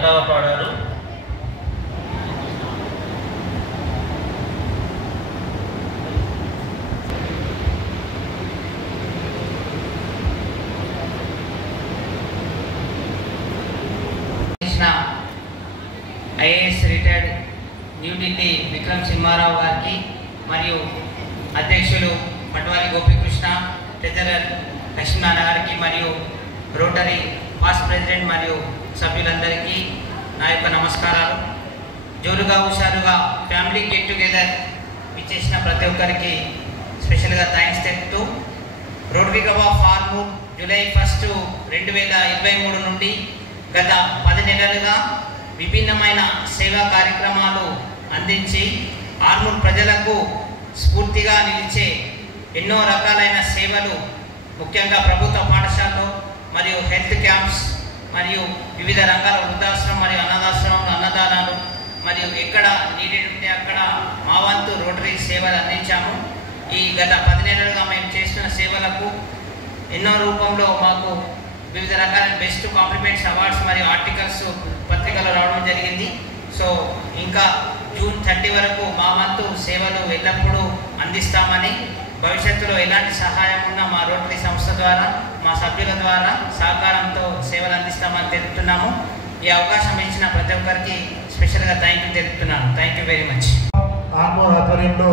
చక్కగా పాడారు. IAS retired New Delhi Vikram Simharao గారికి మరియు అధ్యక్షులు పట్వారి గోపీకృష్ణ, ట్రెజరర్ లక్ష్మీనారాయణ గారికి మరియు రోటరీ పాస్ట్ ప్రెసిడెంట్ మరియు సభ్యులందరికీ నా యొక్క నమస్కారాలు. జోరుగా హుషారుగా ఫ్యామిలీ గెట్ టుగెదర్ ఇచ్చేసిన ప్రతి ఒక్కరికి స్పెషల్గా థ్యాంక్స్ చెప్తూ, rotary club of Armoor July 1, 2023 నుండి గత 10 నెలలుగా విభిన్నమైన సేవా కార్యక్రమాలు అందించి ఆర్మూర్ ప్రజలకు స్ఫూర్తిగా నిలిచే ఎన్నో రకాలైన సేవలు, ముఖ్యంగా ప్రభుత్వ పాఠశాలలో మరియు హెల్త్ క్యాంప్స్ మరియు వివిధ రంగాల వృద్ధాశ్రమం మరియు అనాథాశ్రమంలో అన్నదానాలు మరియు ఎక్కడ నీడెడ్ ఉంటే అక్కడ మా వంతు రోటరీ సేవలు అందించాము. ఈ గత 10 నెలలుగా మేము చేస్తున్న సేవలకు ఎన్నో రూపంలో మాకు వివిధ రకాల బెస్ట్ కాంప్లిమెంట్స్ అవార్డ్స్ మరియు ఆర్టికల్స్ పత్రికలో రావడం జరిగింది. సో ఇంకా జూన్ 30 వరకు మా వంతు సేవలు ఎల్లప్పుడూ అందిస్తామని, భవిష్యత్తులో ఎలాంటి సహాయం ఉన్నా మా రోటరీ సంస్థ ద్వారా మా సభ్యుల ద్వారా సహకారంతో సేవలు అందిస్తామని తెలుపుతున్నాము. ఈ అవకాశం ఇచ్చిన ప్రతి ఒక్కరికి స్పెషల్గా థ్యాంక్ యూ తెలుపుతున్నాను. Thank you very much. Armoor ఆధ్వర్యంలో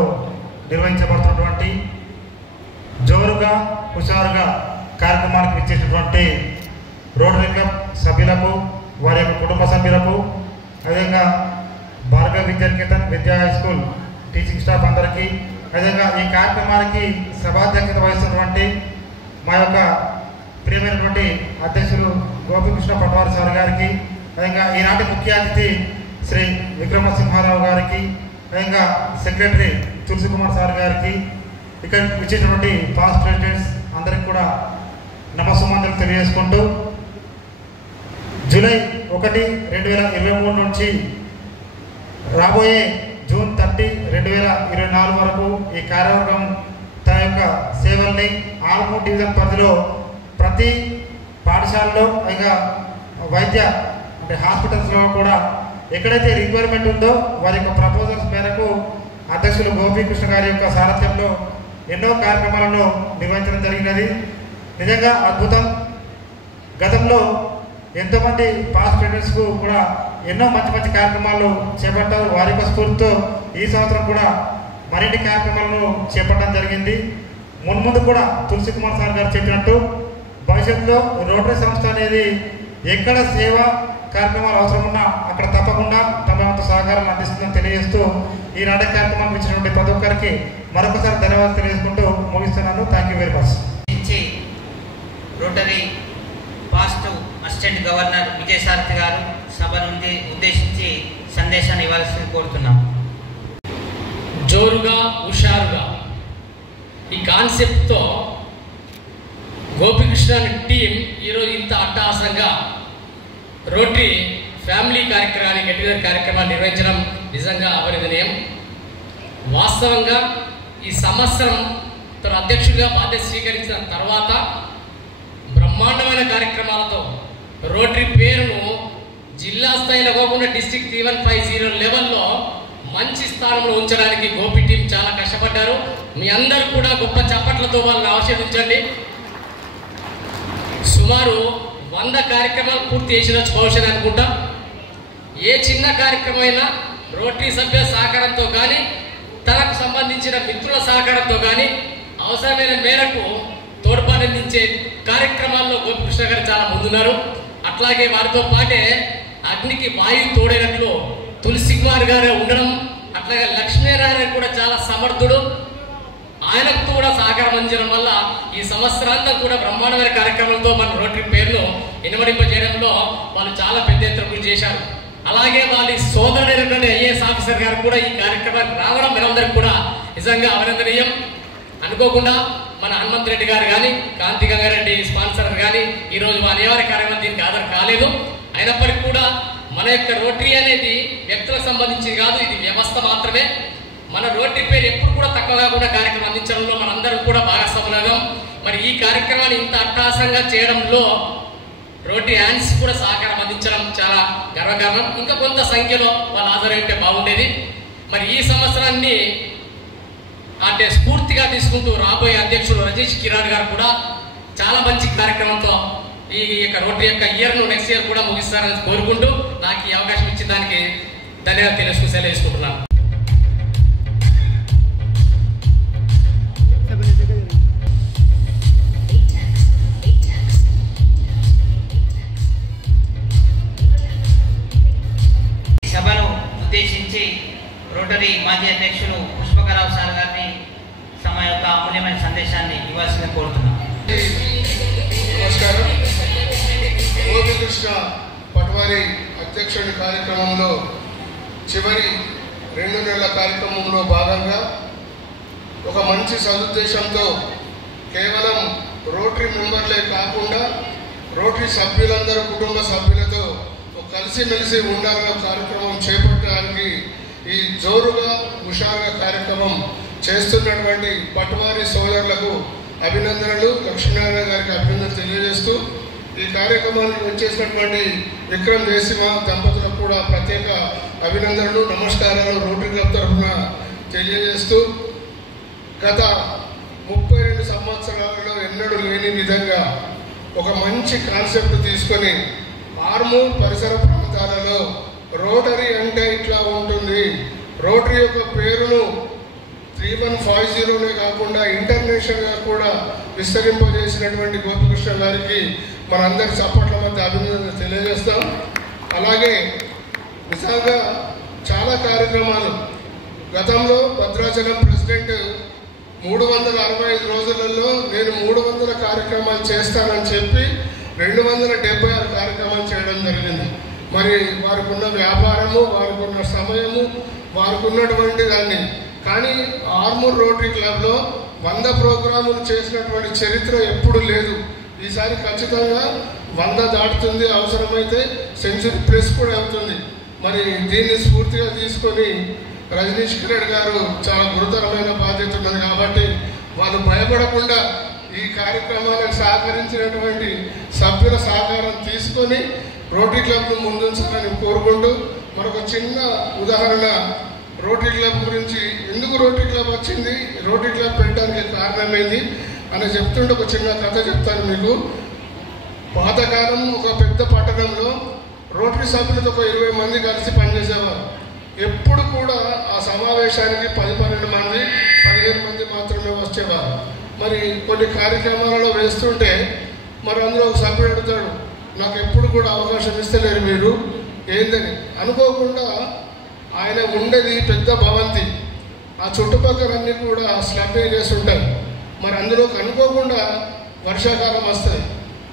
నిర్వహించబడుతున్నటువంటి జోరుగా హుషారుగా కార్యక్రమానికి ఇచ్చేటటువంటి రోటరీ క్లబ్ సభ్యులకు, వారి యొక్క కుటుంబ సభ్యులకు, అదేవిధంగా భార్గవ విద్యానికేతన్ విద్యా హై స్కూల్ టీచింగ్ స్టాఫ్ అందరికీ, అదేవిధంగా ఈ కార్యక్రమానికి సభాధ్యక్షత వహిస్తున్నటువంటి మా యొక్క ప్రియమైనటువంటి అధ్యక్షులు గోపీకృష్ణ పట్వారి సార్ గారికి, అదేవిధంగా ఈనాటి ముఖ్య అతిథి శ్రీ విక్రమసింహారావు గారికి, అదేవిధంగా సెక్రటరీ తులసి కుమార్ సార్ గారికి, ఇక్కడ ఇచ్చేటువంటి పాస్ట్ ప్రెసిడెంట్స్ అందరికి కూడా నమస్సుమంజలు తెలియజేసుకుంటూ, జూలై 1, 2023 నుంచి రాబోయే జూన్ 30, 2024 వరకు ఈ కార్యవర్గం తన యొక్క సేవల్ని ఆర్మూర్ డివిజన్ పరిధిలో ప్రతి పాఠశాలలో, ఇంకా వైద్య అంటే హాస్పిటల్స్లో కూడా ఎక్కడైతే రిక్వైర్మెంట్ ఉందో వారి యొక్క ప్రపోజల్స్ మేరకు అధ్యక్షులు గోపీకృష్ణ గారి యొక్క సారథ్యంలో ఎన్నో కార్యక్రమాలను నిర్వహించడం జరిగినది. నిజంగా అద్భుతం. గతంలో ఎంతోమంది పాస్ట్ స్టూడెంట్స్కు కూడా ఎన్నో మంచి మంచి కార్యక్రమాలు చేపట్టారు. వారి యొక్క స్ఫూర్తితో ఈ సంవత్సరం కూడా మరిన్ని కార్యక్రమాలను చేపట్టడం జరిగింది. మున్ముందు కూడా తులసి కుమార్ సార్ గారు చెప్పినట్టు భవిష్యత్తులో రోటరీ సంస్థ అనేది ఎక్కడ సేవా కార్యక్రమాలు అవసరం ఉన్నా అక్కడ తప్పకుండా తమ వంతు సహకారం అందిస్తుందని తెలియజేస్తూ ఈనాటి కార్యక్రమాన్ని ఇచ్చినటువంటి ప్రతి ఒక్కరికి మరొకసారి ధన్యవాదాలు తెలియజేసుకుంటూ ముగిస్తున్నాను. Thank you very much. Rotary past assistant governor Vijayasarathi గారు సభను ఉద్దేశించి సందేశాన్ని ఇవ్వాల్సింది కోరుతున్నాం. జోరుగా హుషారుగా ఈ కాన్సెప్ట్తో గోపీకృష్ణ టీం ఈరోజు ఇంత అట్టహాసంగా రోటరీ ఫ్యామిలీ కార్యక్రమాన్ని గెట్ టుగెదర్ కార్యక్రమాన్ని నిర్వహించడం నిజంగా అభినందనీయం. వాస్తవంగా ఈ సంవత్సరం తన అధ్యక్షుడిగా బాధ్యత స్వీకరించిన తర్వాత బ్రహ్మాండమైన కార్యక్రమాలతో రోటరీ పేరును జిల్లా స్థాయిలో కాకుండా డిస్ట్రిక్ట్ 3150 లెవెల్లో మంచి స్థానంలో ఉంచడానికి గోపి టీం చాలా కష్టపడ్డారు. మీ అందరూ కూడా గొప్ప చప్పట్లతో వాళ్ళని ఆశీర్వదించండి. సుమారు 100 కార్యక్రమాలు పూర్తి చేసిన భవిష్యత్ అనుకుంటా. ఏ చిన్న కార్యక్రమం అయినా రోటరీ సభ్యుల సహకారంతో కానీ తనకు సంబంధించిన మిత్రుల సహకారంతో కానీ అవసరమైన మేరకు తోడ్పాటందించే కార్యక్రమాల్లో గోపీకృష్ణ గారు చాలా ముందున్నారు. అట్లాగే వారితో పాటే అగ్నికి వాయువు తోడైనట్లు తులసి కుమార్ గారు ఉండడం, అట్లాగే లక్ష్మీనారాయణ కూడా చాలా సమర్థుడు, ఆయనకు కూడా సహకారం అందించడం వల్ల ఈ సంవత్సరాంతా కూడా బ్రహ్మాండమైన కార్యక్రమాలతో మన రోటరీ పేరును ఇనుమడింపజేయడంలో వాళ్ళు చాలా పెద్ద ఎత్తున కృషి చేశారు. అలాగే వాళ్ళ సోదరుడైనటువంటి ఐఏఎస్ ఆఫీసర్ గారు కూడా ఈ కార్యక్రమానికి రావడం మనందరికి కూడా నిజంగా అభినందనీయం. అనుకోకుండా మన హనుమంత్ రెడ్డి గారు కానీ కాంతి గంగారెడ్డి స్పాన్సర్ కానీ ఈరోజు మా అనివార్య కార్యక్రమం దీనికి హాజరు కాలేదు. అయినప్పటికీ కూడా మన యొక్క రోటరీ అనేది వ్యక్తులకు సంబంధించింది కాదు, ఇది వ్యవస్థ మాత్రమే. మన రోటరీ పేరు ఎప్పుడు కూడా తక్కువ కాకుండా కార్యక్రమం అందించడంలో మనందరం కూడా భాగస్వాములం. మరి ఈ కార్యక్రమాన్ని ఇంత అట్టహాసంగా చేయడంలో రోటరీ హ్యాండ్స్ కూడా సహకారం అందించడం చాలా గర్వకారణం. ఇంకా కొంత సంఖ్యలో వాళ్ళు హాజరైతే బాగుండేది. మరి ఈ సంవత్సరాన్ని అంటే స్ఫూర్తిగా తీసుకుంటూ రాబోయే అధ్యక్షుడు రజేష్ కిరాడ్ గారు కూడా చాలా మంచి కార్యక్రమంతో ఈ యొక్క రోటరీ యొక్క ఇయర్ను నెక్స్ట్ ఇయర్ కూడా ముగిస్తారని కోరుకుంటూ నాకు ఈ అవకాశం ఇచ్చిన దానికి ధన్యవాదాలు తెలియజేసుకుంటున్నాను. సభను ఉద్దేశించి రోటరీ మాజీ అధ్యక్షులు పుష్పకరావు సార్ గారిని తమ యొక్క అమూల్యమైన సందేశాన్ని ఇవ్వాల్సిందిగా కోరుతున్నాం. నమస్కారం. గోపికృష్ణ పట్వారి అధ్యక్షుడి కార్యక్రమంలో చివరి 2 నెలల కార్యక్రమంలో భాగంగా ఒక మంచి సదుద్దేశంతో కేవలం రోటరీ మెంబర్లే కాకుండా రోటరీ సభ్యులందరూ కుటుంబ సభ్యులతో కలిసిమెలిసి ఉండాలన్న కార్యక్రమం చేపట్టడానికి ఈ జోరుగా హుషారుగా కార్యక్రమం చేస్తున్నటువంటి పట్వారి సోదరులకు అభినందనలు, లక్ష్మీనారాయణ గారికి అభినందనలు తెలియజేస్తూ ఈ కార్యక్రమానికి వచ్చేసినటువంటి విక్రమ్ దేశిమ దంపతులకు కూడా ప్రత్యేక అభినందనలు, నమస్కారాలు రోటరీ క్లబ్ తరఫున తెలియజేస్తూ గత 32 సంవత్సరాలలో ఎన్నడూ లేని విధంగా ఒక మంచి కాన్సెప్ట్ తీసుకొని ఆర్మూర్ పరిసర ప్రాంతాలలో రోటరీ అంటే ఇట్లా ఉంటుంది, రోటరీ యొక్క పేరును 3150నే కాకుండా ఇంటర్నేషనల్గా కూడా విస్తరింపజేసినటువంటి గోపికృష్ణ గారికి మనందరి చప్పట్ల మధ్య అభినందనలు తెలియజేస్తాం. అలాగే నిజంగా చాలా కార్యక్రమాలు గతంలో భద్రాచలం ప్రెసిడెంట్ 365 రోజులలో నేను 300 కార్యక్రమాలు చేస్తానని చెప్పి 276 కార్యక్రమాలు చేయడం జరిగింది. మరి వారికి ఉన్న వ్యాపారము, వారికి ఉన్న సమయము, వారికి ఉన్నటువంటి దాన్ని కానీ ఆర్మూర్ రోటరీ క్లబ్లో 100 ప్రోగ్రాములు చేసినటువంటి చరిత్ర ఎప్పుడు లేదు. ఈసారి ఖచ్చితంగా 100 దాటుతుంది, అవసరమైతే సెంచురీ ప్లస్ కూడా అవుతుంది. మరి దీన్ని స్ఫూర్తిగా తీసుకొని రజనీష్ కిరణ్ గారు చాలా గురుతరమైన బాధ్యత ఉన్నది కాబట్టి వాళ్ళు భయపడకుండా ఈ కార్యక్రమాలకు సహకరించినటువంటి సభ్యుల సహకారం తీసుకొని రోటరీ క్లబ్ను ముందుంచాలని కోరుకుంటూ మరొక చిన్న ఉదాహరణ రోటరీ క్లబ్ గురించి, ఎందుకు రోటరీ క్లబ్ వచ్చింది, రోటరీ క్లబ్ పెట్టడానికి కారణమైంది అని చెప్తుంటే ఒక చిన్న కథ చెప్తాను మీకు. పాతకాలం ఒక పెద్ద పట్టణంలో రోటరీ సభ్యులతో ఒక 20 మంది కలిసి పనిచేసేవారు. ఎప్పుడు కూడా ఆ సమావేశానికి 10-12 మంది 15 మంది మాత్రమే వచ్చేవారు. మరి కొన్ని కార్యక్రమాలలో వేస్తుంటే మరి అందులో ఒక సభ్యుడు అడుగుతాడు, నాకు ఎప్పుడు కూడా అవకాశం ఇస్తలేరు మీరు ఏందని. అనుకోకుండా ఆయన ఉండేది పెద్ద భవంతి, ఆ చుట్టుపక్కలన్నీ కూడా స్లబ్ ఏరియాస్ ఉంటాయి. మరి అందులోకి అనుకోకుండా వర్షాకాలం వస్తాయి,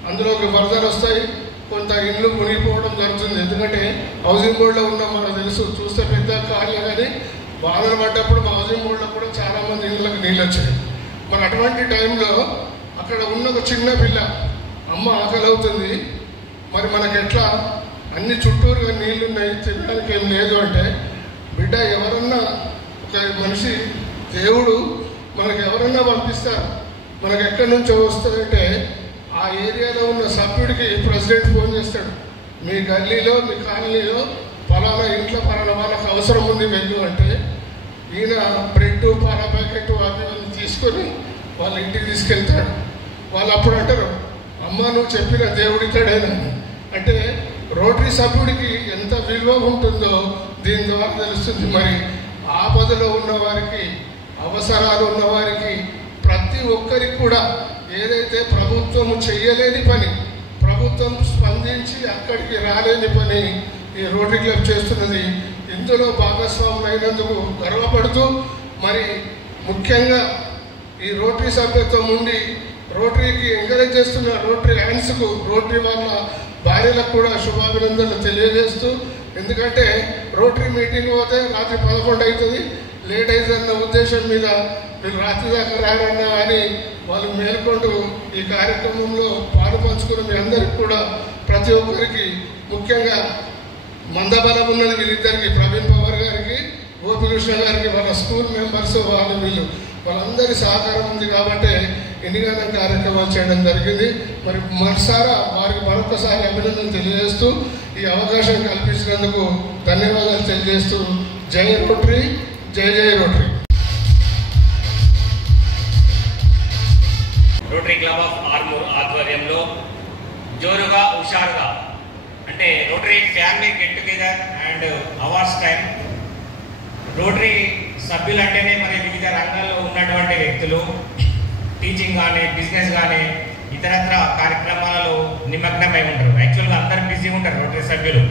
అందులోకి వరదలు వస్తాయి, కొంత ఇళ్ళు మునిగిపోవడం జరుగుతుంది. ఎందుకంటే హౌసింగ్ బోర్డులో ఉన్నాం, మనకు తెలుసు, చూస్తే పెద్ద కార్యం కానీ వానలు పడ్డప్పుడు మా హౌసింగ్ బోర్డులో కూడా చాలామంది ఇళ్ళకి నీళ్ళు వచ్చాయి. మరి అటువంటి టైంలో అక్కడ ఉన్న ఒక చిన్న పిల్ల, అమ్మ ఆకలి అవుతుంది, మరి మనకి ఎట్లా అన్ని చుట్టూరుగా నీళ్ళు ఉన్నాయి, తినడానికి ఏం లేదు అంటే, బిడ్డ ఎవరన్నా ఒక మనిషి దేవుడు మనకు ఎవరన్నా పంపిస్తారు, మనకు ఎక్కడి నుంచో వస్తుందంటే ఆ ఏరియాలో ఉన్న సభ్యుడికి ప్రెసిడెంట్ ఫోన్ చేస్తాడు, మీ గల్లీలో మీ కాలనీలో పలానా ఇంట్లో పలానా వాళ్ళకి అవసరం ఉంది వెళ్ళు అంటే ఈయన బ్రెడ్ పాల ప్యాకెట్ అవి తీసుకొని వాళ్ళ ఇంటికి తీసుకెళ్తాడు. వాళ్ళు అప్పుడు అంటారు, అమ్మ నువ్వు చెప్పిన దేవుడి ఇతడేనా అంటే రోటరీ సభ్యుడికి ఎంత విలువ ఉంటుందో దీని ద్వారా తెలుస్తుంది. మరి ఆపదలో ఉన్నవారికి, అవసరాలు ఉన్నవారికి, ప్రతి ఒక్కరికి కూడా ఏదైతే ప్రభుత్వం చేయలేని పని, ప్రభుత్వం స్పందించి అక్కడికి రాలేని పని ఈ రోటరీ క్లబ్ చేస్తున్నది. ఇందులో భాగస్వామ్యం అయినందుకు గర్వపడుతూ మరి ముఖ్యంగా ఈ రోటరీ సభ్యత్వం ఉండి రోటరీకి ఎంకరేజ్ చేస్తున్న రోటరీ హ్యాండ్స్కు, రోటరీ వాళ్ళ భార్యలకు కూడా శుభాభినందనలు తెలియజేస్తూ, ఎందుకంటే రోటరీ మీటింగ్ పోతే రాత్రి 11 అవుతుంది, లేట్ అవుతుందన్న ఉద్దేశం మీద వీళ్ళు రాత్రి దాకా రారన్నా అని వాళ్ళు మేల్కొంటూ ఈ కార్యక్రమంలో పాలు పంచుకున్న మీ అందరికీ కూడా ప్రతి ఒక్కరికి, ముఖ్యంగా మందబలం ఉన్నది వీళ్ళిద్దరికి, ప్రవీణ్ పవార్ గారికి, గోపికృష్ణ గారికి, వాళ్ళ స్కూల్ మెంబర్స్, వాళ్ళు వీళ్ళు వాళ్ళందరి సహకారం ఉంది కాబట్టి ఎన్నికల కార్యక్రమాలు చేయడం జరిగింది. మరి వారికి మరొకసారి అభినందన తెలియజేస్తూ ఈ అవకాశం కల్పించినందుకు ధన్యవాదాలు తెలియజేస్తూ జై రోటరీ, జై జై rotary. Rotary club of Armoor ఆధ్వర్యంలో జోరుగా హుషారుగా అంటే rotary family get together and awards time. Rotary సభ్యులు అంటేనే మరి వివిధ రంగాల్లో ఉన్నటువంటి వ్యక్తులు టీచింగ్ కానీ బిజినెస్ కానీ ఇతరత్ర కార్యక్రమాలలో నిమగ్నమై ఉంటారు. యాక్చువల్గా అందరూ బిజీగా ఉంటారు రోటరీ సభ్యులు.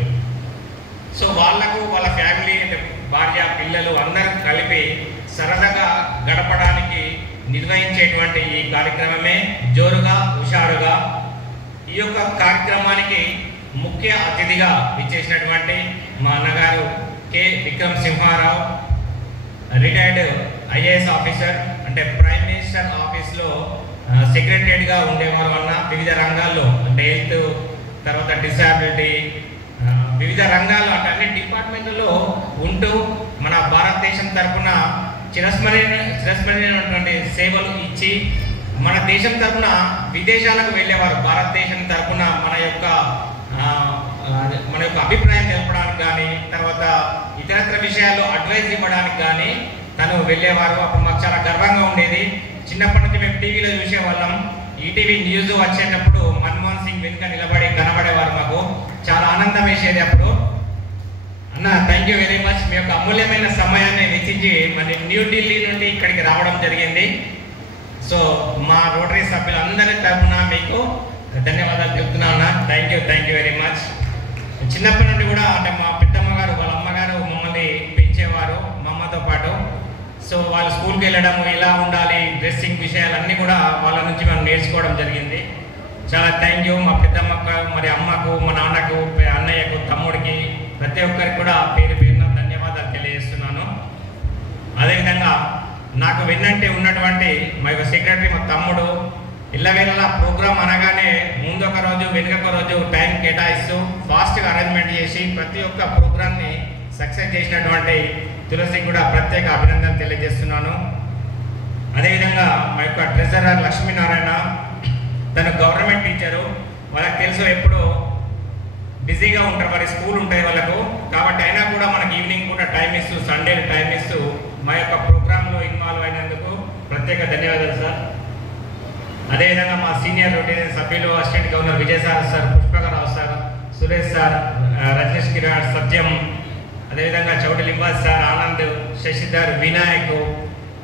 సో వాళ్లకు వాళ్ళ ఫ్యామిలీ భార్య పిల్లలు అందరూ కలిపి సరదాగా గడపడానికి నిర్వహించేటువంటి ఈ కార్యక్రమమే జోరుగా హుషారుగా. ఈ యొక్క కార్యక్రమానికి ముఖ్య అతిథిగా విచ్చేసినటువంటి మా అన్నగారు K Vikram Simharao, retired IAS officer, అంటే ప్రైమ్ మినిస్టర్ ఆఫీస్లో సెక్రటరీగా ఉండేవారు అన్న. వివిధ రంగాల్లో అంటే హెల్త్, తర్వాత డిసాబిలిటీ, వివిధ రంగాల్లో అంటే అన్ని డిపార్ట్మెంట్లలో ఉంటూ మన భారతదేశం తరఫున చిరస్మరణీయమైనటువంటి సేవలు ఇచ్చి మన దేశం తరఫున విదేశాలకు వెళ్ళేవారు. భారతదేశం తరఫున మన యొక్క అభిప్రాయం తెలపడానికి కానీ తర్వాత ఇతరత్ర విషయాల్లో అడ్వైజ్ ఇవ్వడానికి కానీ తను వెళ్ళేవారు. అప్పుడు మాకు చాలా గర్వంగా ఉండేది. చిన్నప్పటి నుంచి మేము టీవీలో చూసేవాళ్ళం. ఈటీవీ న్యూస్ వచ్చేటప్పుడు మన్మోహన్ సింగ్ వెనుక నిలబడి కనబడేవారు. మాకు చాలా ఆనందం వేసేది అప్పుడు. అన్న థ్యాంక్ యూ వెరీ మచ్. మీ యొక్క అమూల్యమైన సమయాన్ని వెచ్చించి మరి న్యూఢిల్లీ నుండి ఇక్కడికి రావడం జరిగింది. సో మా రోటరీ సభ్యులందరి తరఫున మీకు ధన్యవాదాలు చెప్తున్నాను అన్న. Thank you very much. చిన్నప్పటి నుండి కూడా అంటే మా పెద్దమ్మ గారు వాళ్ళ అమ్మగారు మమ్మల్ని పెంచేవారు మా అమ్మతో పాటు. సో వాళ్ళు స్కూల్కి వెళ్ళడము, ఇలా ఉండాలి, డ్రెస్సింగ్ విషయాలన్నీ కూడా వాళ్ళ నుంచి మనం నేర్చుకోవడం జరిగింది. చాలా థ్యాంక్ యూ మా పెద్దమ్మకు, మరి అమ్మకు, మా నాన్నకు, అన్నయ్యకు, తమ్ముడికి, ప్రతి ఒక్కరికి కూడా పేరు పేరున ధన్యవాదాలు తెలియజేస్తున్నాను. అదేవిధంగా నాకు వెన్నంటే ఉన్నటువంటి మా యొక్క సెక్రటరీ మా తమ్ముడు ఇళ్ళవేళలా ప్రోగ్రామ్ అనగానే ముందు ఒక రోజు వెనుక రోజు టైం కేటాయిస్తూ ఫాస్ట్గా అరేంజ్మెంట్ చేసి ప్రతి ఒక్క ప్రోగ్రామ్ని సక్సెస్ చేసినటువంటి తులసికి కూడా ప్రత్యేక అభినందన తెలియజేస్తున్నాను. అదేవిధంగా మా యొక్క ట్రెజరర్ లక్ష్మీనారాయణ, తను గవర్నమెంట్ టీచరు. వాళ్ళకి తెలుసు ఎప్పుడు బిజీగా ఉంటారు, మరి స్కూల్ ఉంటాయి వాళ్ళకు. కాబట్టి అయినా కూడా మనకి ఈవినింగ్ కూడా టైం ఇస్తూ, సండే టైం ఇస్తూ మా యొక్క ప్రోగ్రాంలో ఇన్వాల్వ్ అయినందుకు ప్రత్యేక ధన్యవాదాలు సార్. అదేవిధంగా మా సీనియర్ రోటరీ సభ్యులు assistant governor Vijayasagar sir, Pushpakarao sir, Suresh sir, Rajneesh Kirad, Satyam, అదేవిధంగా చౌటి లింబాజ్ సార్, ఆనంద్, శశిధర్, వినాయక్,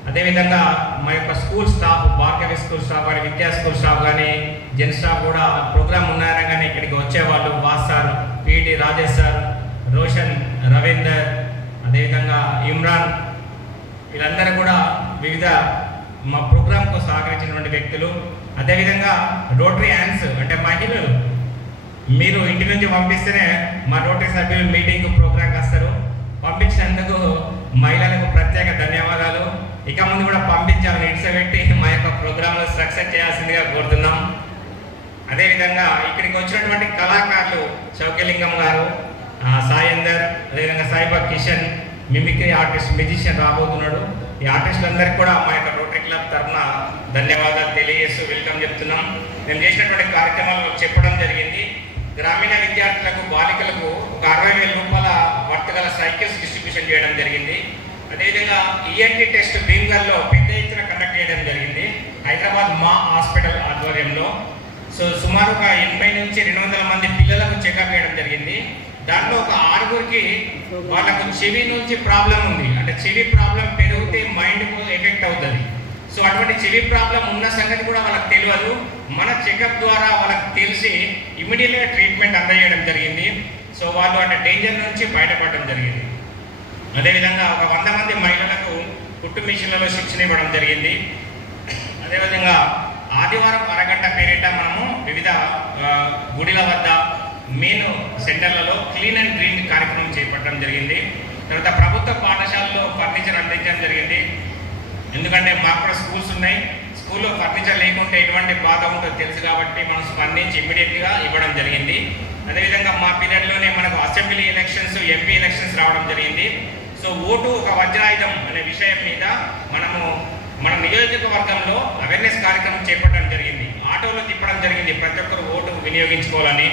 అదేవిధంగా మా యొక్క school staff, Bhargavi school staff కానీ, విద్యా స్కూల్ స్టాఫ్ కానీ, జెన్ స్టాఫ్ కూడా ప్రోగ్రామ్ ఉన్నారనగానే ఇక్కడికి వచ్చేవాళ్ళు. వాస్ sir, PT Rajesh sir, Roshan, Ravinder, అదేవిధంగా ఇమ్రాన్, వీళ్ళందరూ కూడా వివిధ మా ప్రోగ్రాంకు సహకరించినటువంటి వ్యక్తులు. అదేవిధంగా రోటరీ హ్యాండ్స్ అంటే మహిళలు, మీరు ఇంటి నుంచి పంపిస్తేనే మా రోటరీ సభ్యులు మీటింగ్ ప్రోగ్రాంకి వస్తారు. పంపించినందుకు మహిళలకు ప్రత్యేక ధన్యవాదాలు. ఇక ముందు కూడా పంపించాలని ఇడ్సబెట్టి మా యొక్క ప్రోగ్రాంలో సక్సెస్ చేయాల్సిందిగా కోరుతున్నాం. అదేవిధంగా ఇక్కడికి వచ్చినటువంటి కళాకారులు చౌకలింగం గారు, సాయేందర్, అదేవిధంగా సాయిబా కిషన్, మిమిక్రీ ఆర్టిస్ట్, మ్యూజిషియన్ రాబోతున్నాడు. ఈ ఆర్టిస్టులందరికీ కూడా మా యొక్క రోటరీ క్లబ్ తరఫున ధన్యవాదాలు తెలియజేస్తూ వెల్కమ్ చెప్తున్నాం. మేము చేసినటువంటి కార్యక్రమాలు చెప్పడం జరిగింది. గ్రామీణ విద్యార్థులకు, బాలికలకు ఒక 60,000 రూపాయల వర్తగల సైకిల్స్ డిస్ట్రిబ్యూషన్ చేయడం జరిగింది. అదేవిధంగా ఈఎన్టీ టెస్ట్ భీమ్గల్లో పెద్ద ఎత్తున కండక్ట్ చేయడం జరిగింది హైదరాబాద్ మా హాస్పిటల్ ఆధ్వర్యంలో. సో సుమారు ఒక 80 నుంచి 200 మంది పిల్లలకు చెకప్ చేయడం జరిగింది. దాంట్లో ఒక 6గురికి వాళ్ళకు చెవి నుంచి ప్రాబ్లం ఉంది. అంటే చెవి ప్రాబ్లం పెరిగితే మైండ్కు ఎఫెక్ట్ అవుతుంది. సో అటువంటి చెవి ప్రాబ్లం ఉన్న సంగతి కూడా వాళ్ళకి తెలియదు. మన చెకప్ ద్వారా వాళ్ళకి తెలిసి ఇమీడియట్గా ట్రీట్మెంట్ అందజేయడం జరిగింది. సో వాళ్ళు అంటే డేంజర్ నుంచి బయటపడడం జరిగింది. అదేవిధంగా ఒక 100 మంది మహిళలకు కుట్టు మిషన్లలో శిక్షణ ఇవ్వడం జరిగింది. అదేవిధంగా ఆదివారం అరగంట పేరిట మనము వివిధ గుడిల వద్ద మెయిన్ సెంటర్లలో క్లీన్ అండ్ గ్రీన్ కార్యక్రమం చేపట్టడం జరిగింది. తర్వాత ప్రభుత్వ పాఠశాలలో ఫర్నిచర్ అందించడం జరిగింది. ఎందుకంటే మాకు కూడా స్కూల్స్ ఉన్నాయి. స్కూల్లో ఫర్నిచర్ లేకుంటే ఎటువంటి బాధ ఉంటుందో తెలుసు కాబట్టి మనం స్పందించి ఇమ్మీడియట్గా ఇవ్వడం జరిగింది. అదేవిధంగా మా పీరియడ్లోనే మనకు అసెంబ్లీ ఎలక్షన్స్, ఎంపీ ఎలక్షన్స్ రావడం జరిగింది. సో ఓటు ఒక వజ్రాయుధం అనే విషయం మీద మనము మన నియోజకవర్గంలో అవేర్నెస్ కార్యక్రమం చేపట్టడం జరిగింది. ఆటోలు తిప్పడం జరిగింది, ప్రతి ఒక్కరు ఓటు వినియోగించుకోవాలని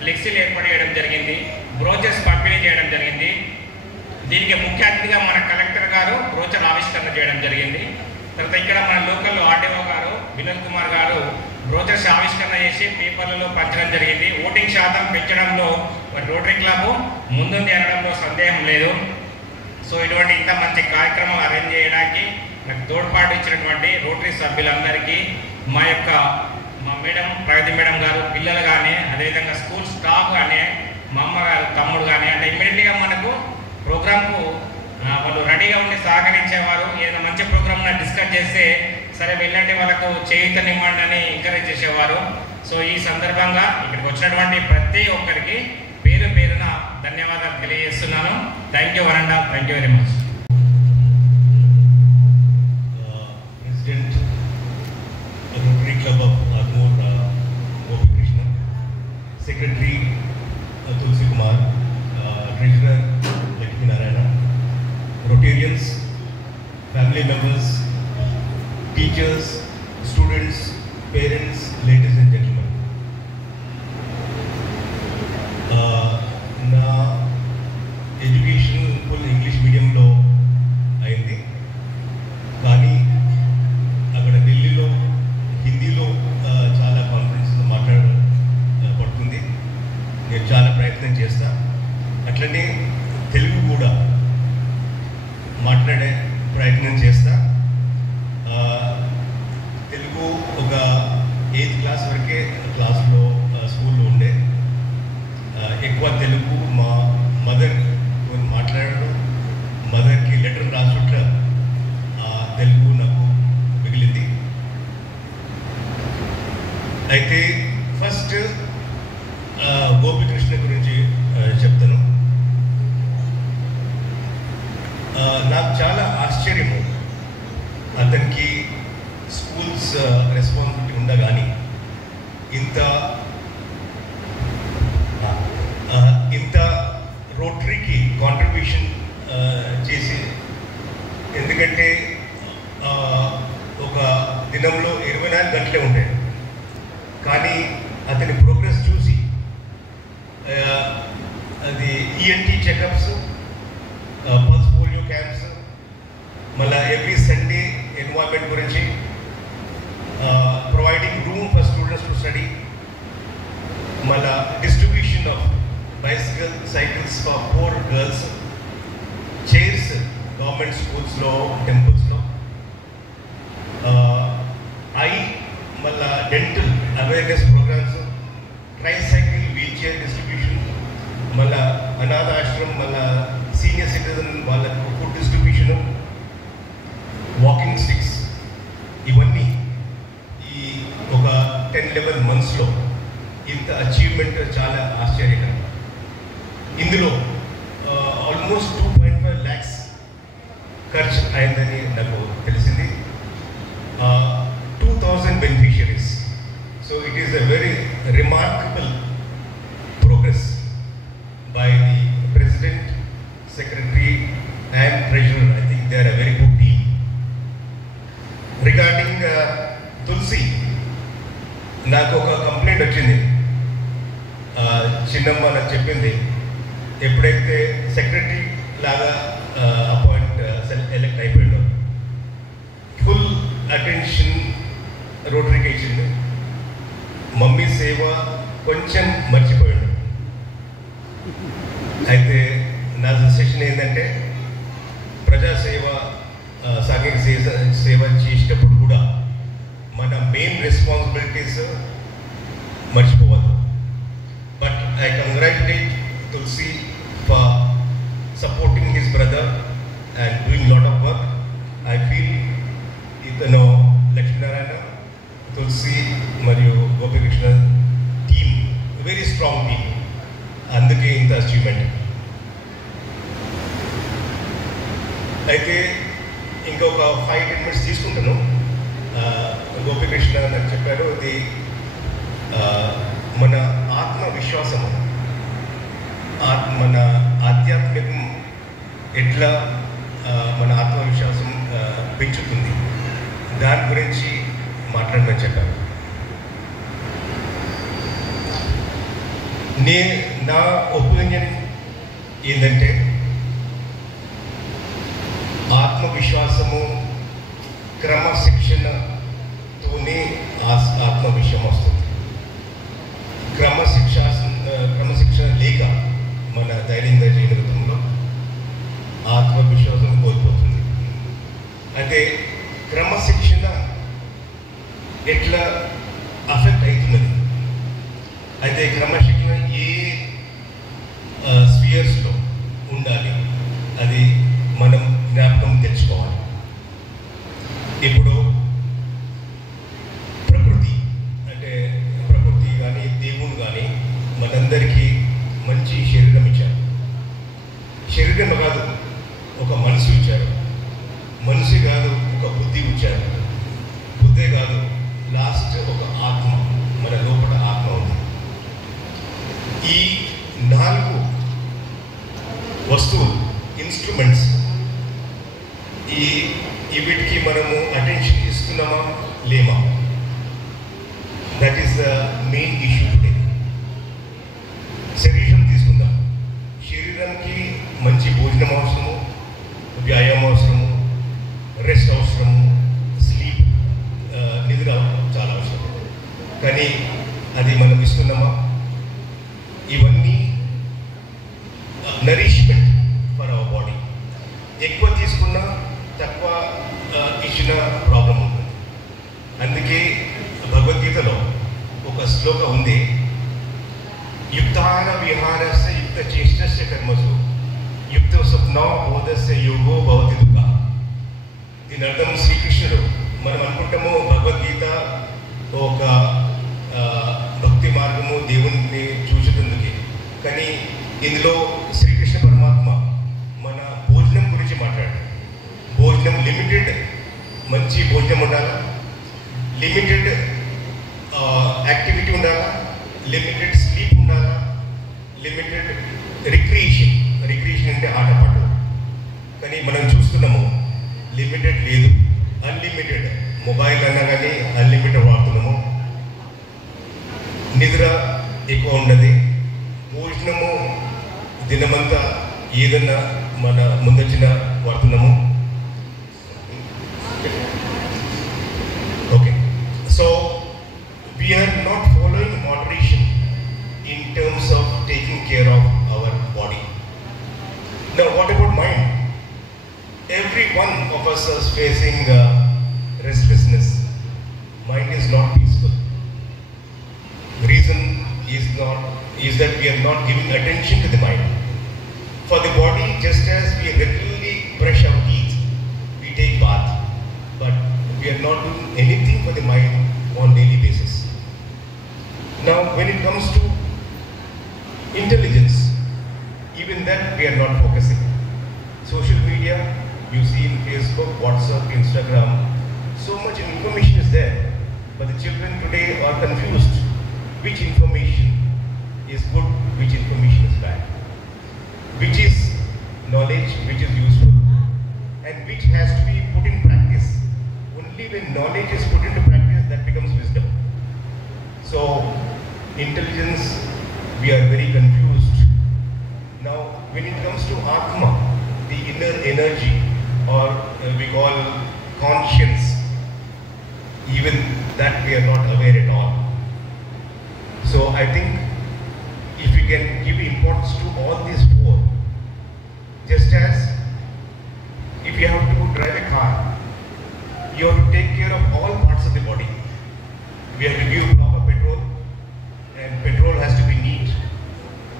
ఫ్లెక్సీలు ఏర్పాటు చేయడం జరిగింది, బ్రోచర్స్ పంపిణీ చేయడం జరిగింది. దీనికి ముఖ్య అతిథిగా మన కలెక్టర్ గారు బ్రోచర్ ఆవిష్కరణ చేయడం జరిగింది. తర్వాత ఇక్కడ మన లోకల్లో ఆర్డీఓ గారు వినోద్ కుమార్ గారు బ్రోచర్స్ ఆవిష్కరణ చేసి పేపర్లలో పంచడం జరిగింది. ఓటింగ్ శాతం పెంచడంలో రోటరీ క్లబ్ ముందుంది అనడంలో సందేహం లేదు. సో ఇటువంటి ఇంత మంచి కార్యక్రమం అరేంజ్ చేయడానికి నాకు తోడ్పాటు ఇచ్చినటువంటి రోటరీ సభ్యులందరికీ మా మేడం ప్రగతి మేడం గారు, పిల్లలు కానీ, అదేవిధంగా స్కూల్ స్టాఫ్ కానీ, మా అమ్మగారు, తమ్ముడు కానీ, అంటే ఇమ్మీడియట్గా మనకు ప్రోగ్రామ్కు వాళ్ళు రెడీగా ఉండి సహకరించేవారు. ఏదైనా మంచి ప్రోగ్రామ్ డిస్కస్ చేస్తే సరే వెళ్ళండి వాళ్ళకు చేయూతనివ్వండి అని ఎంకరేజ్ చేసేవారు. సో ఈ సందర్భంగా ఇక్కడికి వచ్చినటువంటి ప్రతి ఒక్కరికి పేరు పేరున ధన్యవాదాలు తెలియజేస్తున్నాను. థ్యాంక్ యూ వరండా, thank you very much. President Rotary club of Armoor Gopikrishna, secretary Tulasi Kumar, treasurer Lakshminarayana, Rotarians, family members, teachers, students, parents, ladies and gentlemen. నా ఎడ్యుకేషన్ ఫుల్ ఇంగ్లీష్ మీడియంలో అయింది, కానీ అక్కడ ఢిల్లీలో హిందీలో చాలా కాన్ఫరెన్సెస్ మాట్లాడబడుతుంది. నేను చాలా ప్రయత్నం చేస్తా. అట్లనే తెలుగు కూడా మాట్లాడే ప్రయత్నం చేస్తా. తెలుగు ఒక 8th క్లాస్ వరకే క్లాస్లో స్కూల్లో ఉండే. ఎక్కువ తెలుగు మా మదర్ మాట్లాడడం, మదర్కి లెటర్ రాసుట తెలుగు నాకు మిగిలింది. అయితే ఫస్ట్ గోపికృష్ణ గురించి చెప్తాను. నాకు చాలా ఆశ్చర్యము, అతనికి స్కూల్స్ రెస్పాన్సిబిలిటీ ఉండగాని ఇంత రోటరీకి కాంట్రిబ్యూషన్ చేసి, ఎందుకంటే ఒక దినంలో 24 గంటలే ఉంటాయి, కానీ అతని ప్రోగ్రెస్ చూసి అది ENT checkups, pulse polio camps, మళ్ళీ ఎవ్రీ సండే ఎన్వైర్మెంట్ గురించి, providing room for students to study, మళ్ళీ distribution of bicycle cycles for poor girls, chairs government స్కూల్స్లో, టెంపుల్స్లో, మళ్ళీ dental awareness programs, tricycle wheel chair distribution, మళ్ళీ అనాథ ఆశ్రమం, మళ్ళీ సీనియర్ సిటిజన్ వాళ్ళకు ఫుడ్ డిస్ట్రిబ్యూషను, వాకింగ్ స్టిక్స్, ఇవన్నీ ఈ ఒక 10-11 monthsలో ఇంత అచీవ్మెంట్ చాలా ఆశ్చర్యకరం. ఇందులో ఆల్మోస్ట్ 2.5 lakhs ఖర్చు అయిందని నాకు తెలిసింది. 2000 beneficiaries. So it is a very remarkable progress by the President, Secretary and Treasurer. I think they are a very good team. Regarding Tulsi, నాకు ఒక కంప్లైంట్ వచ్చింది. చిన్నమ్మ నాకు చెప్పింది, ఎప్పుడైతే సెక్రటరీ లాగా ఎలెక్ట్ అయిపోయిందో ఫుల్ అటెన్షన్ రోటరీకి ఇచ్చింది, మమ్మీ సేవ కొంచెం మర్చిపోయాడు. అయితే నా సజెషన్ ఏంటంటే ప్రజాసేవ, సాంఘిక సేవ చేసేటప్పుడు కూడా మన మెయిన్ రెస్పాన్సిబిలిటీస్ మర్చిపోవద్దు. But I congratulate Tulasi for supporting his brother and doing lot of work. I feel ఇతను లక్ష్మీనారాయణ, తులసి మరియు Gopikrishna team very strong team, అందుకే ఇంత అచీవ్మెంట్. అయితే ఇంకొక 5-10 minutes తీసుకుంటాను. గోపికృష్ణ నాకు చెప్పారు, ఇది మన ఆత్మవిశ్వాసము, మన ఆధ్యాత్మికం ఎట్లా మన ఆత్మవిశ్వాసం పెంచుతుంది. దాని గురించి మాట్లాడమని చెప్పారు. నా ఒపీనియన్ ఏంటంటే ఆత్మవిశ్వాసము క్రమశిక్షణతోనే ఆత్మవిశ్వాసం వస్తుంది. క్రమశిక్షణ లేక మన దైనందిన జీవితంలో ఆత్మవిశ్వాసం కోల్పోతుంది. అయితే క్రమశిక్షణ ఎట్లా అఫెక్ట్ అవుతున్నది? అయితే క్రమశిక్షణ ఏ స్పియర్స్లో ఉండాలి అది మనం జ్ఞాపకం తెచ్చుకోవాలి. ఇప్పుడు ప్రకృతి కానీ దేవుడు కానీ మనందరికీ మంచి శరీరం ఇచ్చారు. శరీరం కాదు ఒక మనసు ఇచ్చారు. మనసు కాదు ఒక బుద్ధి ఇచ్చారు. బుద్ధే కాదు లాస్ట్ ఒక ఆత్మ, మన లోపల ఆత్మ ఉంది. ఈ 4 వస్తువులు ఇన్స్ట్రుమెంట్స్ వీటికి మనము అటెన్షన్ ఇస్తున్నామా లేమా? That is the main issue today. శరీరం తీసుకుందాం. శరీరానికి మంచి భోజనం అవసరము, వ్యాయామం అవసరము, రెస్ట్ అవసరము, స్లీప్ నిద్ర చాలా అవసరం. కానీ అది మనం ఇస్తున్నామా? ఇవన్నీ నరిష్మెంట్ ఫర్ అవర్ బాడీ. ఎక్కువ తీసుకున్నా తక్కువ ఇచ్చిన ప్రాబ్లం ఉంటుంది. అందుకే భగవద్గీతలో ఒక శ్లోకం ఉంది, యుక్తాన విహారస్య యుక్త చేష్టస్య కర్మసు యుక్త స్వప్నో బోధస్య యోగో భవతి దుఃఖ. దీని అర్థం శ్రీకృష్ణుడు, మనం అనుకుంటాము భగవద్గీత ఒక భక్తి మార్గము దేవుణ్ణి చూసేందుకు, కానీ ఇందులో శ్రీకృష్ణ పరమాత్మ మన భోజనం గురించి మాట్లాడారు. భోజనం లిమిటెడ్, మంచి భోజనం ఉండాలా, లిమిటెడ్ యాక్టివిటీ ఉండాలా, లిమిటెడ్ స్లీప్ ఉండాలా, లిమిటెడ్ రిక్రియేషన్ అంటే ఆటపాటు. కానీ మనం చూస్తున్నాము లిమిటెడ్ లేదు, అన్లిమిటెడ్. మొబైల్ అన్నా కానీ అన్లిమిటెడ్ వాడుతున్నాము. నిద్ర ఎక్కువ ఉండదు. భోజనము దినమంతా ఏదన్నా మన ముందొచ్చిన వాడుతున్నాము. Okay, so we are not following moderation in terms of taking care of our body. Now what about mind? Every one of us is facing restlessness. Mind is not peaceful. The reason is that we are not giving attention to the mind. For the body, just as we regularly brush our teeth, we take bath, but we are not doing anything for the mind on daily basis. Now when it comes to intelligence, even that we are not focusing. Social media, you see in Facebook, WhatsApp, Instagram, so much information is there, but the children today are confused. Which information is good, which information is bad, which is knowledge, which is useful, and which has to be put in practice. Only when knowledge is put into practice, that becomes wisdom. So intelligence, we are very confused. Now when it comes to Atma, the inner energy, or we call conscience, even that we are not aware at all. So I think if we can give importance to all these 4, just as if you have to drive a car, you have to take care of all parts of the body. We have to give proper petrol, and petrol has to be neat.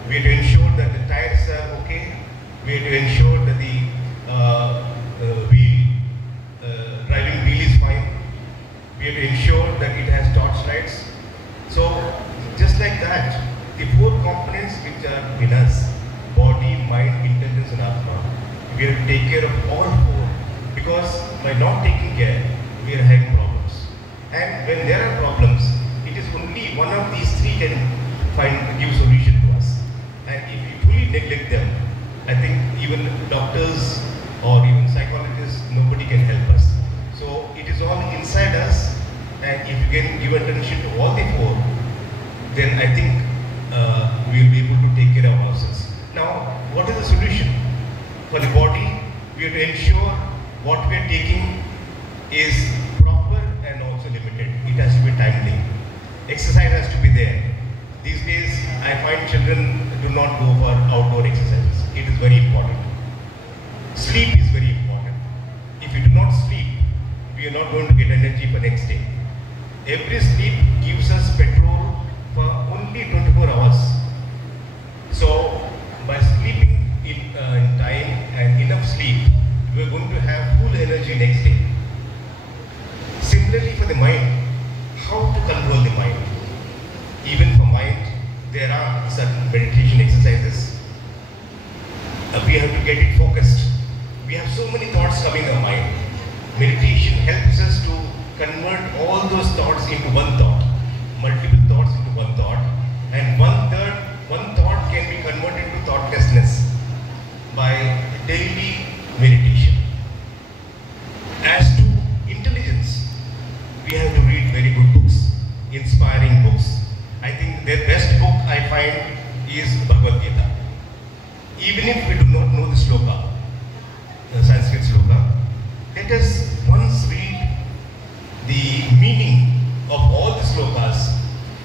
We have to ensure that the tires are okay. We have to ensure that the driving wheel is fine. We have to ensure that it has torch lights. So just like that, the 4 components which are in us, body, mind, intelligence and Atma, we have to take care of all 4, because by not taking care, we are having problems. And when there are problems, it is only one of these 3 can give solution to us. And if we fully neglect them, I think even doctors or even psychologists, nobody can help us. So it is all inside then I think we will be able to take care of ourselves. Now, what is the solution? For the body, we have to ensure what we are taking is proper and also limited. It has to be timely. Exercise has to be there. These days, I find children do not go for outdoor exercises. It is very important. Sleep is very important. If you do not sleep, we are not going to get energy for next day. Every sleep gives us petrol for only 24 hours. So, by sleeping in time and enough sleep, we are going to have full energy next day. Similarly for the mind, how to control the mind? Even for mind, there are certain meditation exercises. We have to get it focused. We have so many thoughts coming in our mind. Meditation helps us to convert all those thoughts into one thought, multiple thoughts into one thought, and one thought can be converted to thoughtlessness by daily meditation. As to intelligence, we have to read very good books, inspiring books. I think the best book I find is Bhagavad Gita. Even if we do not know the sloka, the Sanskrit sloka, let us once read the meaning of all the slokas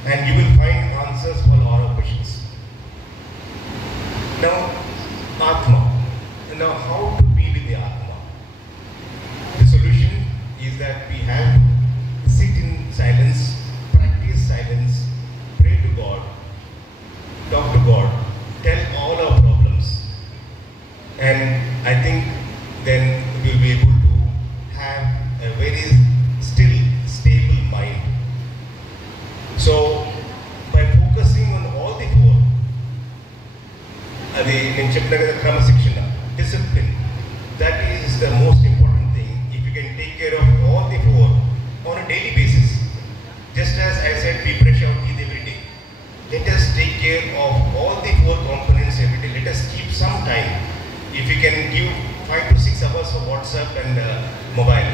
and you will find answers for all our questions. Now, Atma. Now, how to be with the Atma? The solution is that we have to sit in silence, practice silence, pray to God, talk to God, tell all our problems, and I think then we will be able to have a very still, stable mind. So, by focusing on all the four, discipline, that is the most important thing. If you can take care of all the four on a daily basis, just as I said, we brush our teeth every day. Let us take care of all the four components every day. Let us keep some time. If you can give 5 to 6 hours for WhatsApp and mobile,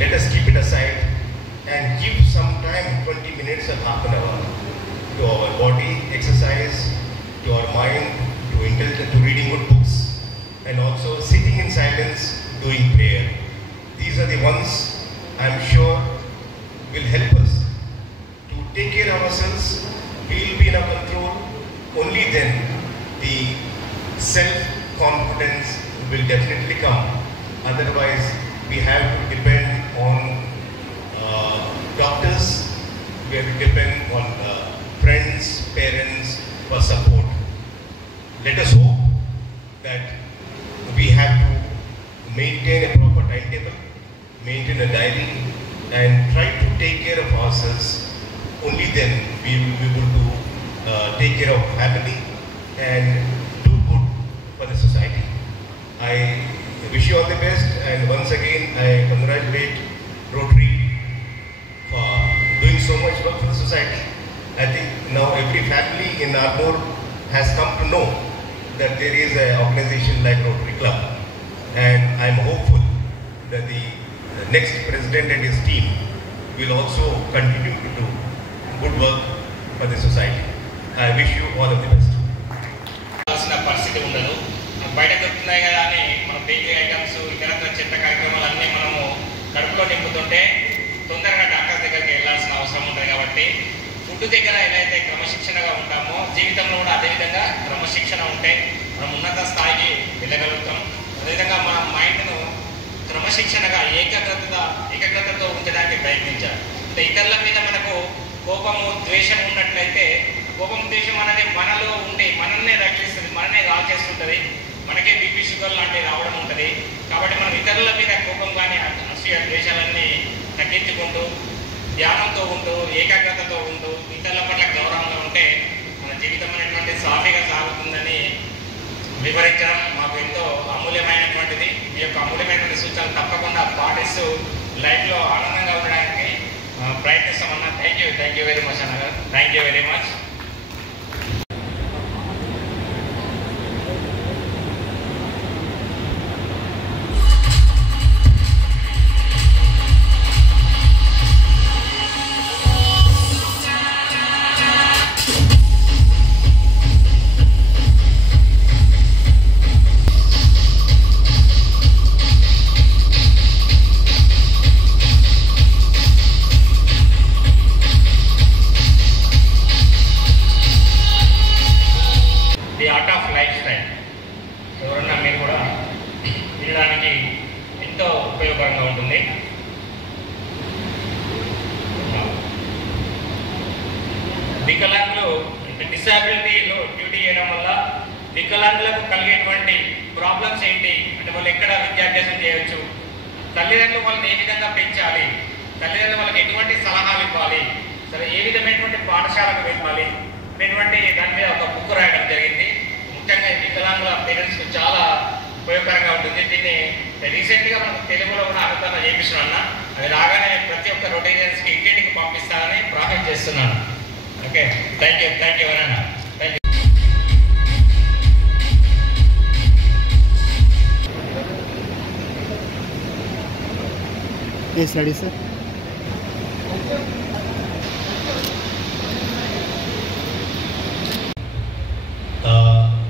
let us keep it aside and give some time, 20 minutes or half an hour, to our body, exercise, to our mind, to reading good books, and also sitting in silence, doing prayer. These are the ones I am sure will help us to take care of ourselves. We will be in our control. Only then the self-confidence will definitely come. Otherwise, we have to depend on doctors, we have to depend on friends, parents for support. Let us hope that we have to maintain a proper timetable, maintain a diary, and try to take care of ourselves. Only then we will be able to take care of family and do good for the society. I wish you all the best, and once again I congratulate Rotary for doing so much work for the society. I think now every family in Armoor has come to know that there is an organization like Rotary Club, and I am hopeful that the next president and his team will also continue to do good work for the society. I wish you all of the best. పరిస్థితి ఉండదు. బయట దొరుకుతున్నాయి కదా అని మనం bakery items ఇతరత్ర చెత్త కార్యక్రమాలన్నీ మనము కడుపులో నింపుతుంటే తొందరగా డాక్టర్ దగ్గరికి వెళ్ళాల్సిన అవసరం ఉంటుంది. కాబట్టి ఫుడ్ దగ్గర ఎలా అయితే క్రమశిక్షణగా ఉంటామో జీవితంలో కూడా అదేవిధంగా క్రమశిక్షణ ఉంటే మనం ఉన్నత స్థాయికి వెళ్ళగలుగుతాం. అదేవిధంగా మన మైండ్ను క్రమశిక్షణగా ఏకాగ్రతతో ఉంచడానికి ప్రయత్నించాలి. ఇతరుల మీద మనకు కోపము, ద్వేషం ఉన్నట్లయితే కోపం, ద్వేషం అనేది మనలో ఉండి మనల్నే రగిలిస్తుంది, మనల్నే రాల్చేస్తుంటుంది, మనకే బీపీ, షుగర్ లాంటివి రావడం ఉంటుంది. కాబట్టి మనం ఇతరుల మీద కోపం కానీ అసూయ, ద్వేషాలన్నీ తగ్గించుకుంటూ ధ్యానంతో ఉంటూ ఏకాగ్రతతో ఉంటూ ఇతరుల పట్ల గౌరవంగా ఉంటే మన జీవితం అనేటువంటి సాఫీగా సాగుతుందని వివరించడం మాకు ఎంతో అమూల్యమైనటువంటిది. మీ యొక్క అమూల్యమైనటువంటి సూచనలు తప్పకుండా పాటిస్తూ లైఫ్లో ఆనందంగా ఉండడానికి ప్రయత్నిస్తామన్నా. థ్యాంక్ యూ వెరీ మచ్ అన్నగారు. Thank you very much. ఉపయోగకరంగా ఉంటుంది. వికలాంగులు అంటే డిసాబిలిటీలో డ్యూటీ చేయడం వల్ల వికలాంగులకు కలిగేటువంటి ప్రాబ్లమ్స్ ఏంటి అంటే వాళ్ళు ఎక్కడ విద్యాభ్యాసం చేయవచ్చు, తల్లిదండ్రులు వాళ్ళని ఏ విధంగా పెంచాలి, తల్లిదండ్రులు వాళ్ళకి ఎటువంటి సలహాలు ఇవ్వాలి, సరే ఏ విధమైనటువంటి పాఠశాలకు వెళ్ళాలి అనేటువంటి దాని మీద ఒక బుక్ రాయడం జరిగింది. ముఖ్యంగా వికలాంగుల పేరెంట్స్కి చాలా ఉపయోగకరంగా ఉంటుంది. దీన్ని రీసెంట్గా మనకు తెలుగులో కూడా అనుకరణ చేపిస్తున్నాను. అది రాగానే ప్రతి ఒక్క రొటేరియన్స్కి ఇంటింటికి పంపిస్తానని ప్రామిస్ చేస్తున్నాను. ఓకే, థ్యాంక్ యూ ఎవరన్నా. Thank you. A study sir?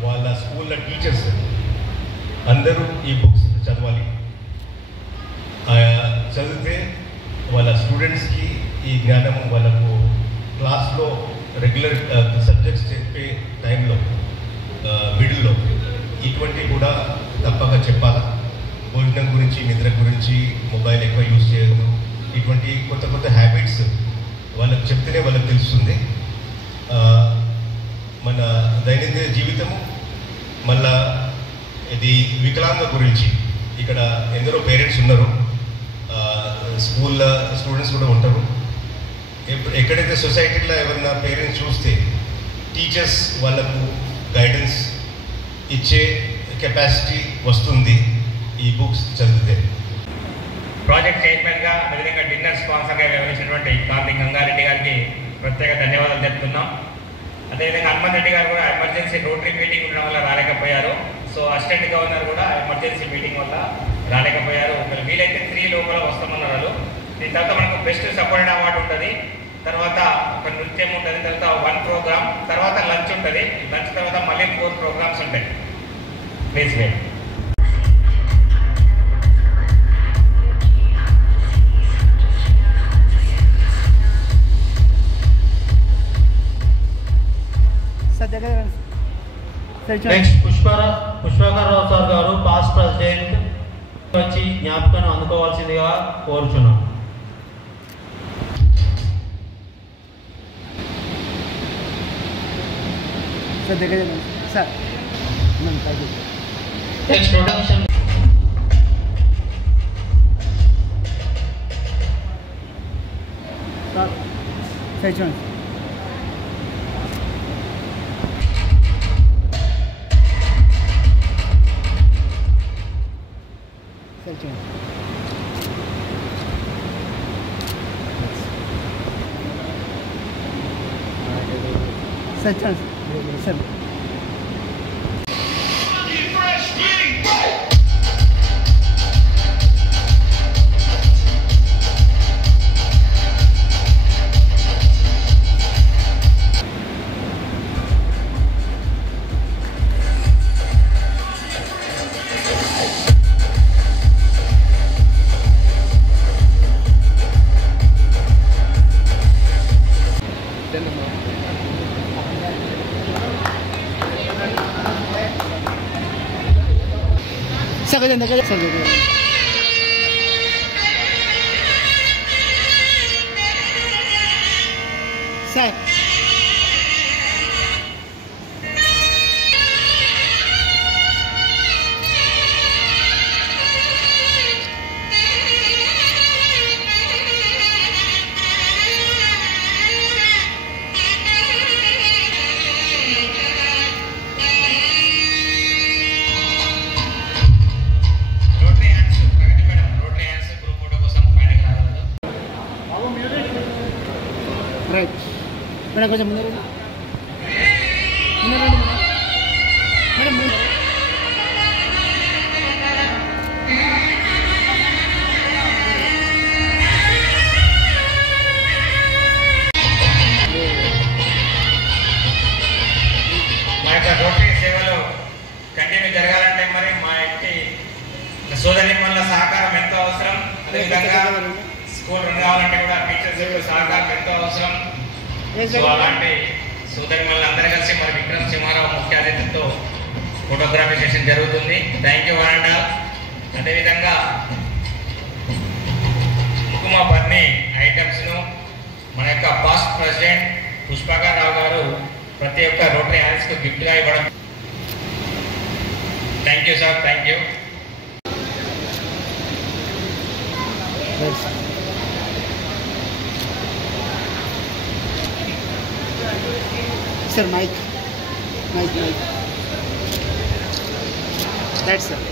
వాళ్ళ స్కూల్లో టీచర్స్ అందరూ ఈ బుక్స్ చదవాలి. చదివితే వాళ్ళ స్టూడెంట్స్కి ఈ జ్ఞానం వాళ్ళకు క్లాస్లో రెగ్యులర్ సబ్జెక్ట్స్ చెప్పే టైంలో మిడిల్లో ఇటువంటివి కూడా తప్పక చెప్పాలి. భోజనం గురించి, నిద్ర గురించి, మొబైల్ ఎక్కువ యూజ్ చేయదు, ఇటువంటి కొత్త కొత్త హ్యాబిట్స్ వాళ్ళకు చెప్తేనే వాళ్ళకి తెలుస్తుంది. మన దైనందిన జీవితము మళ్ళా ఇది వికలాంగ గురించి ఇక్కడ ఎందరో పేరెంట్స్ ఉన్నారు, స్కూల్లో స్టూడెంట్స్ కూడా ఉంటారు. ఎక్కడైతే సొసైటీలో ఎవరైనా పేరెంట్స్ చూస్తే టీచర్స్ వాళ్ళకు గైడెన్స్ ఇచ్చే కెపాసిటీ వస్తుంది ఈ బుక్స్ చదివితే. ప్రాజెక్ట్ చైర్మన్గా అదేవిధంగా డిన్నర్ స్పాన్సర్గా వ్యవహరించినటువంటి కాంతి గంగారెడ్డి గారికి ప్రత్యేక ధన్యవాదాలు చెప్తున్నాం. అదేవిధంగా హనుమంత్ రెడ్డి గారు కూడా ఎమర్జెన్సీ రోటరీ మీటింగ్ ఉండడం వల్ల రాలేకపోయారు. సో అసిస్టెంట్ గవర్నర్ కూడా ఎమర్జెన్సీ మీటింగ్ వల్ల రాలేకపోయారు. వీలైతే 3 లోపల వస్తామన్నారు. దీని తర్వాత మనకు బెస్ట్ సపోర్ట్ అవార్డు ఉంటుంది, తర్వాత ఒక నృత్యం ఉంటుంది, తర్వాత 1 ప్రోగ్రామ్, తర్వాత లంచ్ ఉంటుంది. లంచ్ తర్వాత మళ్ళీ 4 ప్రోగ్రామ్స్ ఉంటాయి. Please wait. Next Pushpakar Rao sir గారు పాస్ట్ ప్రెసిడెంట్ వచ్చి జ్ఞాపకాన్ని అందుకోవాల్సిందిగా కోరుచున్నాం. Next production sir sir right madam కొంచెం ముందు రండి మేడం ముందు మా యొక్క రోటరీ సేవలు కంటిన్యూ జరగాలంటే మరి మా ఇంటి సోదరిమణుల సహకారం ఎంతో అవసరం. అదేవిధంగా స్కూల్ రన్ కావాలంటే కూడా టీచర్స్ యొక్క సహకారం ఎంతో అవసరం. సో అలాంటి సోదరిమణులు అందరూ కలిసి మరి విక్రమ్ సింహారావు ముఖ్య అతిథితో ఫోటోగ్రఫీ సెషన్ జరుగుతుంది. థ్యాంక్ యూ వరండా. అదేవిధంగా కొన్ని ఐటమ్స్ను మన యొక్క పాస్ట్ ప్రెసిడెంట్ పుష్పకర్ రావు గారు ప్రతి ఒక్క రోటరీ హ్యాండ్స్కు గిఫ్ట్గా ఇవ్వడం. Thank you sir, thank you. Sir, mic. That's it.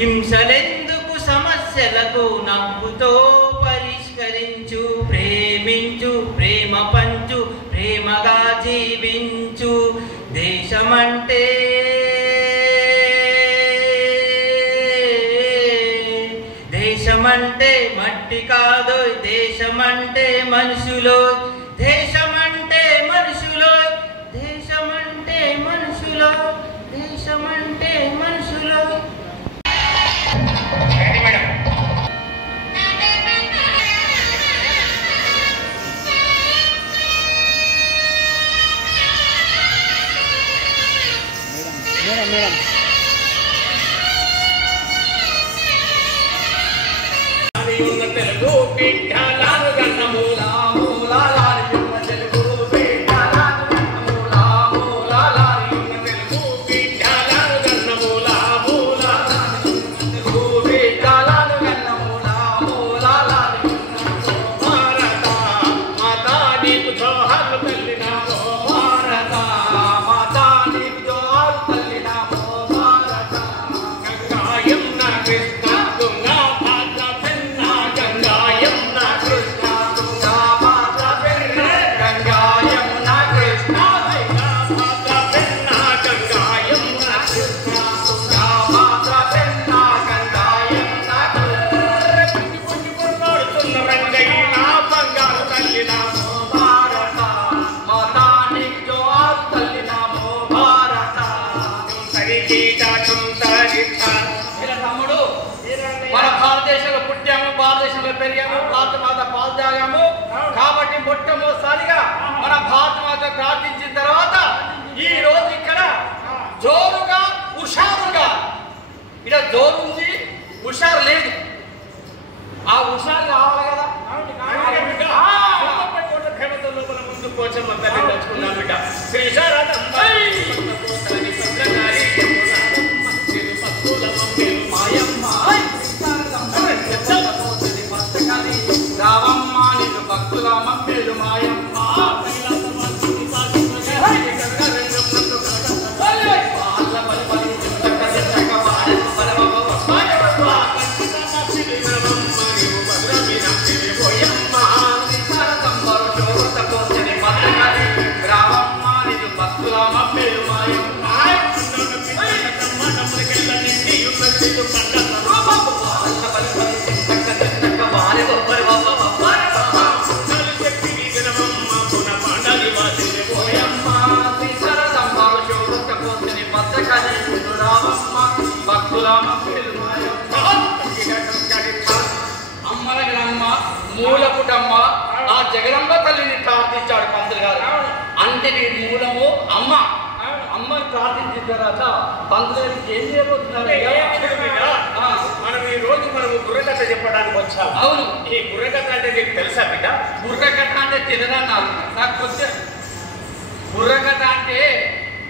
హింసలెందుకు సమస్యలకు నవ్వుతో పరిష్కరించు, ప్రేమించు, ప్రేమ పంచు, ప్రేమగా జీవించు. దేశమంటే దేశమంటే మట్టి కాదు, దేశమంటే మనుషులు, దేశమంటే మనుషులు, దేశమంటే మనుషులు, దేశమంటే మనుషులు. మేడం తెలుగు బిడ్డలాను గన్న మూల మూలాలారి ఉన్న తెలుగు బిడ్డలాను గన్న మూల మూలాలారి ఉన్న తెలుగు బిడ్డలాను గన్న మూల మూలాలారి తెలుగు బిడ్డలాను గన్న మూల మూలాలారి భారత మాతా నీకు జోహార్లు తల్లి నామో భారత మాతా నీకు జోహార్లు తల్లి నామో భారత గంగా యమున కృష్ణ గంగా కాబట్టి మొట్టమొదటిసారిగా మన భారతమాత ప్రార్థించిన తర్వాత ఈ రోజు ఇక్కడ జోరుగా హుషారుగా ఇక్కడ జోరు ఉంది, హుషారు లేదు. ఆ హుషారు కావాలి కదా. ముందు కోసం తెచ్చుకున్నాం బిడ్డ రావమ్మ నిన్ను భక్తుల మమ్మేలు మాయమ్మ మూలపుటమ్మ ఆ జగదంబ తల్లిని ప్రార్థించాడు పంతులు గారు. అంటే వీరి మూలము అమ్మ. అమ్మని ప్రార్థించిన తర్వాత పంతులు గారికి ఏం చేయబోతున్నారు? మనం ఈ రోజు మనం బుర్రకథ చెప్పడానికి వచ్చాం. అవును, ఈ బుర్రకథ అంటే నీకు తెలుసా బిడ్డ? బుర్రకథ అంటే తెలియదన్నారు నాకు కొంచెం. బుర్రకథ అంటే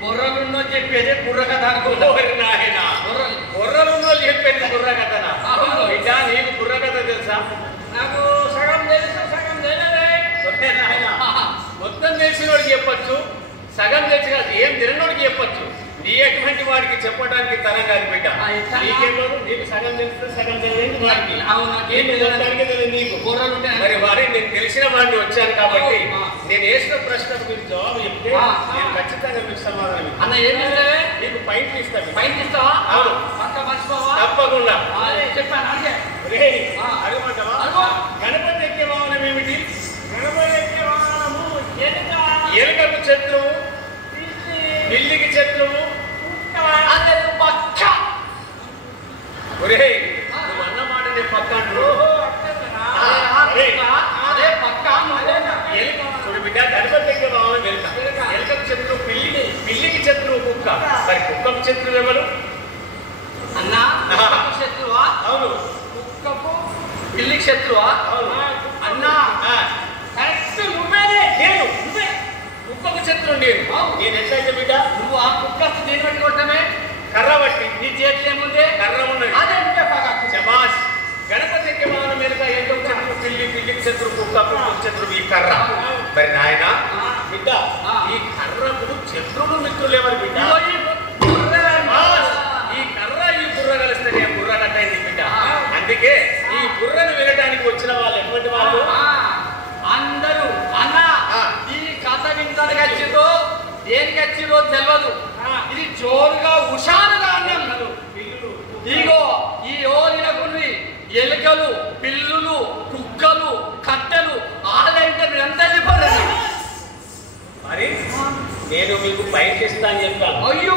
బుర్రలున్నో చెప్పేదే బుర్రకథ అనుకున్నా. బుర్రలున్నో చెప్పేది బుర్రకథనా? బిడ్డ నీకు బుర్రకథ తెలుసా? నాకు సగం తెలుసు, సగం తెలియదే. మొత్తం తెలిసినోడికి చెప్పచ్చు, సగం తెలిసి కాదు ఏం తెలియనోడికి చెప్పచ్చు. నీ ఎటువంటి వాడికి చెప్పడానికి తరం కాదు బిడ్డ. నీకేమో నీకు సగం తెలిస్తే సగం తెలియదు వాడికి. నాకేం తెలియడానికి తెలియదు నీకు. మరి వారి నేను తెలిసిన వాడిని వచ్చాను కాబట్టి నేను వేసిన ప్రశ్నకు మీరు జవాబు చెప్తే నేను ఖచ్చితంగా మీకు సమాధానం అన్న. ఏమి నీకు పైంట్లు ఇస్తాను. పైంట్లు ఇస్తావా? అవును, తప్పకుండా చెప్పాను. అడగమంటావా? గణపతి ఎక్కే వాహనం ఏమిటి? గణపతి ఎక్కే వాహనము ఎలుకకు శత్రువు, పిల్లికి శత్రువు. పక్క ఒరే నువ్వు అన్నమాట నేను పక్క అదే పక్క. చూడు బిడ్డ, గణపతి ఎక్కే వాహనం ఎలుక. ఎలుకకు శత్రువు పిల్లి, పిల్లికి శత్రువు కుక్క. మరి కుక్కకు శత్రువు ఎవరు అన్నా? శత్రువా? అవును. కుక్కకు పిల్లికి శత్రువా? అవును అన్నా. కరెక్ట్ నువ్వేనే. నేను నువ్వే కుక్కకు శత్రువు. నేను ఎట్లయితే బిడ్డ నువ్వు ఆ కుక్క దేని బట్టి కొట్టమే? కర్ర బట్టి. నీ చేతి ఏముంది? కర్ర ఉన్నది. అదే శబాష్. గణపతి ఎక్కే వాహనం మీదుగా ఏంటో శత్రువు పిల్లి, పిల్లికి శత్రువు కుక్క, కుక్కకు శత్రువు ఈ కర్ర. మరి నాయన బిడ్డ ఈ కర్రకు శత్రువులు మిత్రులు ఎవరు బిడ్డ? ఈ కర్ర ఈ బుర్ర కలిస్తే నేను బుర్ర అందుకే ఈ బుర్రను వినడానికి వచ్చిన వాళ్ళు ఎటువంటి వాళ్ళు అందరూ అన్న ఈ కథ వింటానికి వచ్చిందో దేనికి వచ్చిందో తెలియదు. ఇది జోరుగా హుషారుగా అన్నాం. ఇగో ఈ ఓలినకుని ఎలుకలు, పిల్లులు, కుక్కలు, కట్టెలు ఆడంటే మీరంతా చెప్పారు. మరి నేను మీకు పైకి ఇస్తాను చెప్పాను. అయ్యో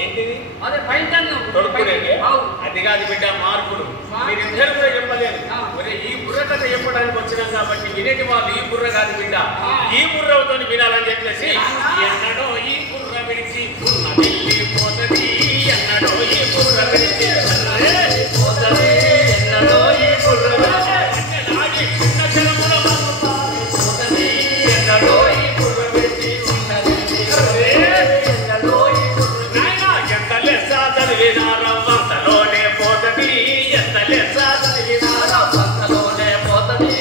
ఏంటిది? అదే పైకి తొడుక్కునేది. అది కాదు బిడ్డ మార్పులు. మీరిద్దరు కూడా చెప్పలేదు. ఈ బుర్ర కథ చెప్పడానికి వచ్చినాం కాబట్టి వినేటి వాళ్ళు ఈ బుర్ర కాదు బిడ్డ, ఈ బుర్రతో వినాలని చెప్పేసి ఎన్నడో ఈ బుర్ర విడిచి వెళ్ళిపోతుంది, ఎన్నడో ఈ బుర్ర విడిచి పోతుంది, ఎన్నడో ఈ బుర్ర ఎన్నడో ఈ బుర్ర విడిచి ఎంత లెస్స చదివినారంతలోనే పోతుంది, ఎంత లెస్స చదివినారంతలోనే పోతుంది,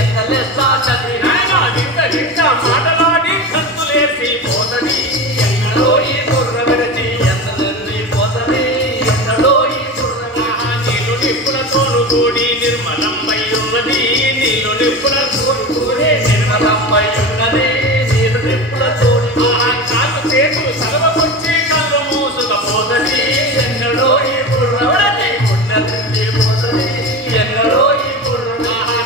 ఎంత లెస్స చదివినా ఇంత ఇంత మాటలాడి కత్తులేసి పోతుంది, ఎన్నడో ఈ బుర్ర విడిచి ఎంతలెల్లి పోతుంది, ఎన్నడో ఈ బుర్ర నీళ్ళు నిప్పులతోను కూడి నిర్మలంపై ఉన్నది, నీళ్ళు నిప్పులతోను కూడి నిర్మలంపై ఉన్నది, నీళ్ళు నిప్పులతోని కాకు చేతులు సలవకొచ్చి కళ్ళు మూసుకపోతుంది, ఎన్నడో ఈ బుర్ర ఉన్నది పోతుంది, ఎన్నడో ఈ బుర్ర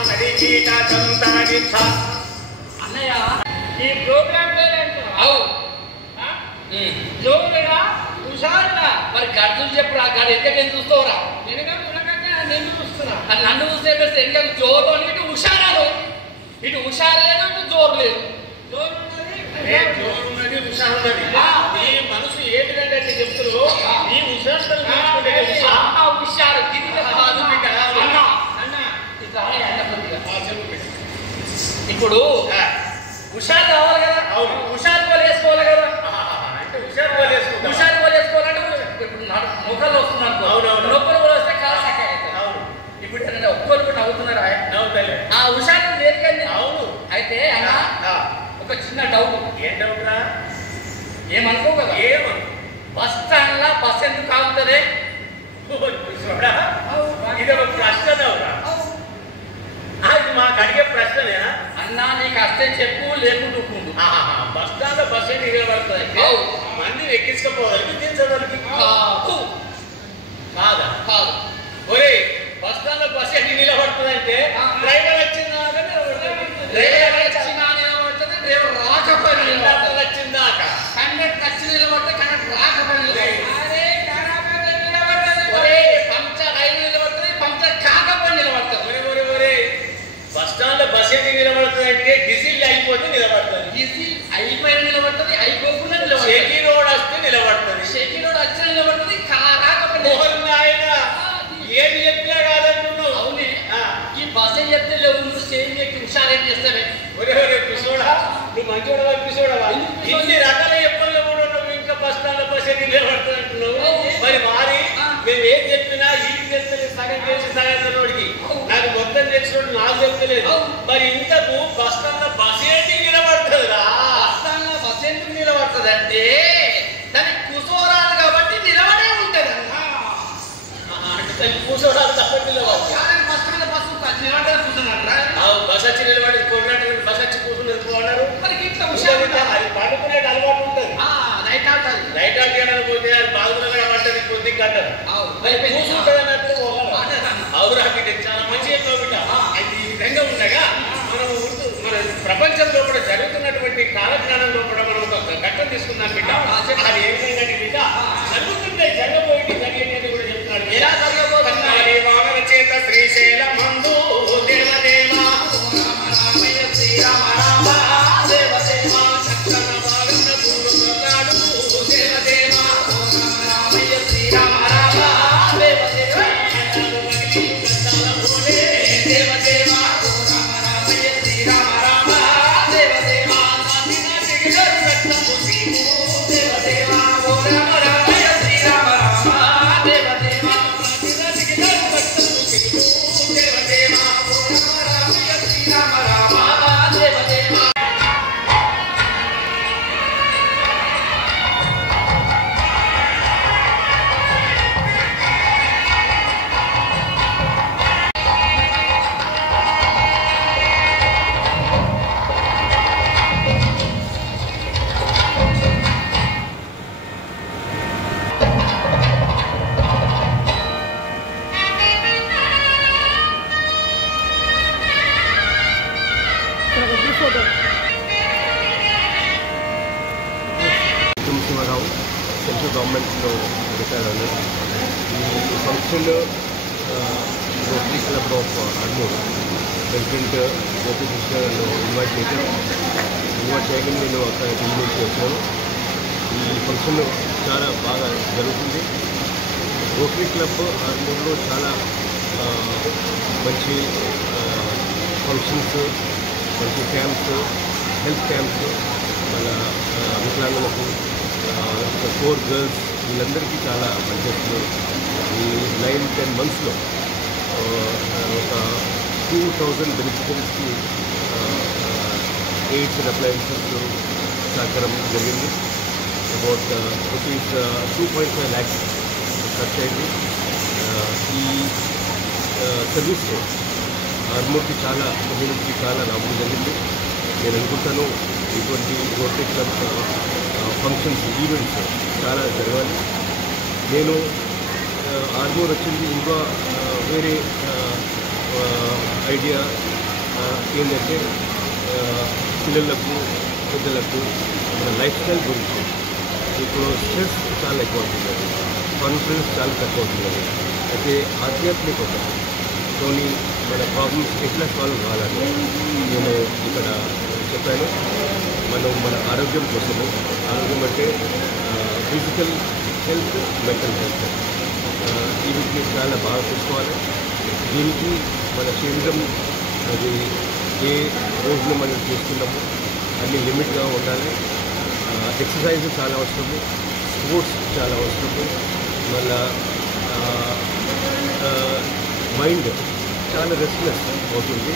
తరిగీట చందాగించ. అన్నయ్య ఈ ప్రోగ్రామ్ పేరేంటో జోరుగా హుషారుగా. మరి గడ్డలు చెప్పురా, గడ్డ ఎక్కడ చూస్తావురా? నేను చూస్తున్నా. నన్ను చూస్తే ఎక్కడ జోరు అని ఇటు హుషారాలు, ఇటు హుషారు లేదు, ఇటు జోరు లేదు. జోరు ఉన్నది హుషారు ఉన్నది. ఈ మనసు ఏంటిదంటే చెప్తున్నారు ఈ హుషారు హుషారు ఇప్పుడు హుషారు కావాలి కదా, హుషారు పోలు వేసుకోవాలి కదా. అంటే హుషారు పోలు వేసుకోవాలి, హుషారు పోలు వేసుకోవాలంటే ఇప్పుడు ముఖాలు వస్తున్నారు. అవునవును, నొప్పులు కూడా వస్తే కాలు సక్క అవుతుంది. ఇప్పుడు ఒక్కరు కూడా నవ్వుతున్నారు. ఆ హుషారు దేనికండి? అవును. అయితే అన్న ఒక చిన్న డౌట్. ఏం డౌట్ రా? ఏమనుకో కదా. ఏమను? బస్ స్టాండ్ లా బస్ ఎందుకు ఆగుతుంది? ఇది ఒక ప్రశ్న అవురా? అది మాకు అడిగే ప్రశ్ననేనా? అన్నా నీకు అస్తే చెప్పు, లేకుంటూ బస్ స్టాండ్ లో బస్ ఏంటి నిలబడుతుంది? మంది ఎక్కించుకోపోవాలి, దించడానికి కాదా? కాదు. ఒరే బస్ స్టాండ్ లో బస్ ఏంటి నిలబడుతుంది అంటే డ్రైవర్ వచ్చిందాక నిలబడుతుంది, డ్రైవర్ వచ్చిందా నిలబడుతుంది, డ్రైవర్ రాకపోయి నిలబడుతుంది, వచ్చిందాక కండక్టర్ వచ్చి నిలబడితే కండక్టర్ రాకపోయి పంక్చర్ అయి నిలబడుతుంది, పంక్చర్ కాకపోయి నిలబడుతుంది. బస్ స్టాండ్ లో బస్ ఏంటి నిలబడుతుంది అంటే డిజిల్ అయిపోతే నిలబడుతుంది, డిజిల్ అయిపోయి నిలబడుతుంది, అయిపోకుండా నిలబడుతుంది, షెకి రోడ్ వస్తే నిలబడుతుంది, షెకి రోడ్ వచ్చి నిలబడుతుంది, కాకపోతే ఆయన ఏది చెప్పినా కాదంటున్నావు. అవునే ఈ బస్ చెప్తే లేవు, నువ్వు స్టేజ్ ఎక్కి హుషారేం చేస్తావే? ఒరే ఒరే పిసోడా, నువ్వు మంచోడవా పిసోడవా? ఇన్ని రకాల చెప్పలు కూడా నువ్వు ఇంకా బస్ స్టాండ్ లో బస్ ఏంటి నిలబడుతుంది అంటున్నావు. మరి మేము ఏం చెప్పినా వీటికి తెస్తలేదు, సగం చేసి సగం నోడికి నాకు మొత్తం తెచ్చినోడు నాకు చెప్తలేదు. మరి ఇంతకు బస్ స్టాండ్ లో బస్ ఏంటి నిలబడుతుంది రా? బస్ స్టాండ్ లో బస్ ఎందుకు నిలబడుతుంది అంటే దానికి కూర్చోరాదు కాబట్టి నిలబడే ఉంటది. కూర్చోరాదు తప్పటి నిలబడుతుంది. బస్ వచ్చి నిలబడి కొన్నట్టు బస్ వచ్చి కూర్చున్నది పోన్నారు. అది పండుకునే అలవాటు ఉంటుంది. నైట్ ఆట చేయడానికి పోతే అది బాగుంటుంది పట్టది కొద్ది గంటలు కూర్చుంటుంది అన్నట్టు అవురా బిడ్డ, చాలా మంచి చెప్పావు బిడ్డ. అది ఈ విధంగా ఉండగా మనం మన ప్రపంచంలో కూడా జరుగుతున్నటువంటి కాలజ్ఞానంలో కూడా మనం ఒక ఘట్టం తీసుకున్నాం బిడ్డ. అది ఏ విధంగా బిడ్డ జరుగుతుంటే జరగబోయి జరిగేది కూడా చెప్తున్నాడు. ఎలా జరగబోతున్నారు? వాహన చేత శ్రీశైల మందు దేవదేవా శ్రీరామ రామ దేవదేవ చక్కన భాగం పూర్వనాడు దేవదేవా శ్రీరామ రామ దేవదేవ దేవదేవ శ్రీరామ రామ దేవదేవ దేవదేవ ఓ రామ రామయ్య శ్రీరామ రామ ఫ్రమ్ అధికారులు. ఈ function rotary club of Armoor president Gopikrishna invite చేయగానే నేను అక్కడ ఢిల్లీ నుంచి వచ్చాను. ఈ ఫంక్షన్ చాలా బాగా జరుగుతుంది. రోటరీ క్లబ్ ఆర్మూర్లో చాలా మంచి ఫంక్షన్స్, మంచి క్యాంప్స్, హెల్త్ క్యాంప్స్, మన వికలాంగులకు, ఫోర్ గర్ల్స్ వీళ్ళందరికీ చాలా పనిచేస్తున్నారు. ఈ 9-10 monthsలో ఒక 2000 బెనిఫిషరీస్కి ఎయిడ్స్ అండ్ అప్లయన్సెస్ సహకారం జరిగింది. అబౌట్ రూపీస్ 2.5 lakhs ఖర్చు అయింది. ఈ సర్వీస్ ఆర్మూర్కి చాలా కమ్యూనిటీకి చాలా లాభం జరిగింది. నేను అనుకుంటాను ఇటువంటి రోటరీ క్లబ్ ఫంక్షన్స్, ఈవెంట్స్ చాలా జరగాలి. నేను ఆర్మూర్ వచ్చింది ఇంకా వేరే ఐడియా ఏంటంటే పిల్లలకు, పెద్దలకు మన లైఫ్ స్టైల్ గురించి. ఇప్పుడు స్ట్రెస్ చాలా ఎక్కువ అవుతుంది, కాన్ఫిడెన్స్ చాలా తక్కువ అవుతుంది. అయితే ఆధ్యాత్మికతోని మన ప్రాబ్లమ్స్ ఎట్లా సాల్వ్ కావాలని నేను ఇక్కడ చెప్పాను. మన ఆరోగ్యం కోసము, ఆరోగ్యం అంటే ఫిజికల్ హెల్త్, మెంటల్ హెల్త్, ఈ వీటిని చాలా బాగా చూసుకోవాలి. దీనికి మన శరీరం అది ఏ రోజున మనం చేస్తున్నామో అన్ని లిమిట్గా ఉండాలి. ఎక్సర్సైజ్ చాలా అవసరము, స్పోర్ట్స్ చాలా అవసరము. మళ్ళా మైండ్ చాలా రెస్ట్లెస్ అవుతుంది,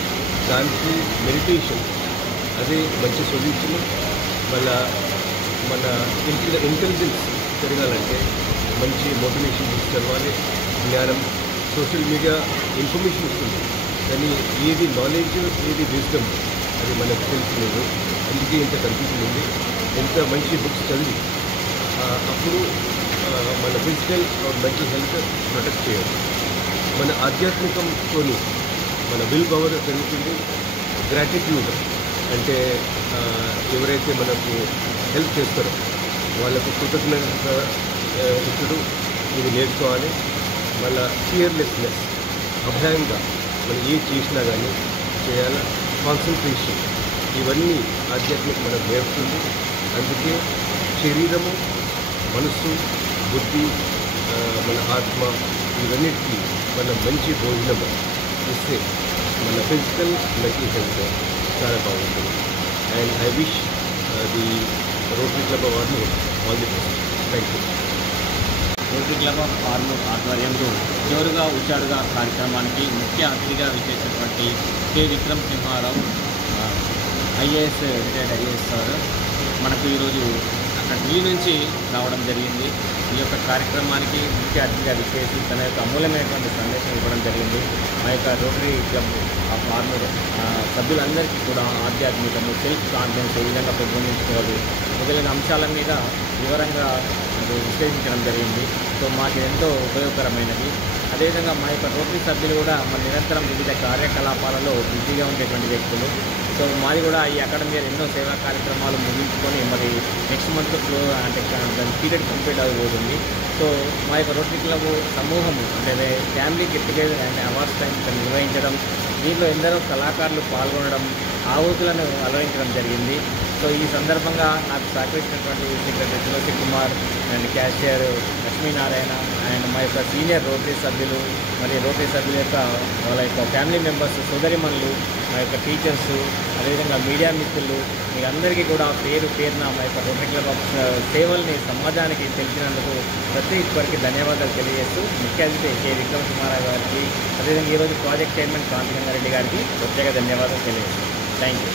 దానికి మెడిటేషన్ అది మంచి సొల్యూషన్. మళ్ళా మన ఇంటెలిజెన్స్ పెరగాలంటే మంచి మోటివేషన్ బుక్స్ చదవాలి. జ్ఞానం, సోషల్ మీడియా ఇన్ఫర్మేషన్ ఇస్తుంది, కానీ ఏది నాలెడ్జ్, ఏది విజ్డమ్ అది మనకు తెలుసులేదు. అందుకే ఇంత కన్ఫ్యూజన్ ఉంది. ఎంత మంచి బుక్స్ చదివి అప్పుడు మన ఫిజికల్ మెంటల్ హెల్త్ ప్రొటెక్ట్ చేయాలి. మన ఆధ్యాత్మికంతో మన విల్ పవర్ పెరుగుతుంది. గ్రాటిట్యూడ్ అంటే ఎవరైతే మనకు హెల్ప్ చేస్తారో వాళ్ళకు కృతజ్ఞత ఇచ్చుడు ఇది నేర్చుకోవాలి. మళ్ళీ ఫియర్లెస్నెస్, అభయంగా మనం ఏ చేసినా కానీ చేయాలి. కాన్సన్ట్రేషన్, ఇవన్నీ ఆధ్యాత్మిక మనకు నేర్పుతుంది. అందుకే శరీరము, మనస్సు, బుద్ధి, మన ఆత్మ ఇవన్నిటికీ మనం మంచి భోజనము ఇస్తే మన ఫిజికల్, మెంటల్ హెల్త్ చాలా బాగుంటుంది. And I wish the rotary club of Armoor all the best. Thank you. Rotary club of Armoor ఆధ్వర్యంలో జోరుగా ఉచ్చాడుగా కార్యక్రమానికి ముఖ్య అతిథిగా విచ్చేసినటువంటి K Vikram Simharao, IAS, retired IAS sir మనకు ఈరోజు అక్కడ ఢిల్లీ నుంచి రావడం జరిగింది. ఈ యొక్క కార్యక్రమానికి ముఖ్య అతిథిగా విచ్చేసి తన యొక్క అమూల్యమైనటువంటి సందేశం ఇవ్వడం జరిగింది. మా యొక్క రోటరీ క్లబ్ ఆఫ్ ఆర్మూర్ సభ్యులందరికీ కూడా ఆధ్యాత్మికము, సెల్ఫ్ కాన్ఫిడెన్స్ ఏ విధంగా పెంపొందించుకోవాలి మొదలైన అంశాల మీద వివరంగా విశ్లేషించడం జరిగింది. సో మాకు ఎంతో ఉపయోగకరమైనది. అదేవిధంగా మా యొక్క రోటరీ సభ్యులు కూడా మన నిరంతరం వివిధ కార్యకలాపాలలో బిజీగా ఉండేటువంటి వ్యక్తులు. సో మాది కూడా ఈ అకాడమీ ఎన్నో సేవా కార్యక్రమాలు ముగించుకొని మరి నెక్స్ట్ మంత్ అంటే దాని పీరియడ్ కంప్లీట్ అయిపోతుంది. సో మా యొక్క రోటరీ క్లబ్ సమూహము అంటే family get together and awards time నిర్వహించడం, దీంట్లో ఎందరో కళాకారులు పాల్గొనడం, ఆహుతులను అలరించడం జరిగింది. సో ఈ సందర్భంగా నాకు సహకరించినటువంటి secretary Tulasi Kumar and cashier Lakshminarayana and మా యొక్క సీనియర్ రోటరీ సభ్యులు మరియు రోటరీ సభ్యుల యొక్క వాళ్ళ యొక్క ఫ్యామిలీ మెంబర్స్, సోదరిమణులు, మా యొక్క టీచర్స్, అదేవిధంగా మీడియా మిత్రులు, మీ అందరికీ కూడా పేరున మా యొక్క రోటరీ క్లబ్ సేవల్ని సమాజానికి తెలిసినందుకు ప్రతి ఒక్కరికి ధన్యవాదాలు తెలియజేస్తూ ముఖ్య అతిథి కె విక్రమ్ కుమార్ గారికి, అదేవిధంగా ఈరోజు ప్రాజెక్ట్ చైర్మన్ కాంతిగంగారెడ్డి గారికి ప్రత్యేక ధన్యవాదాలు తెలియజేస్తాను. Thank you.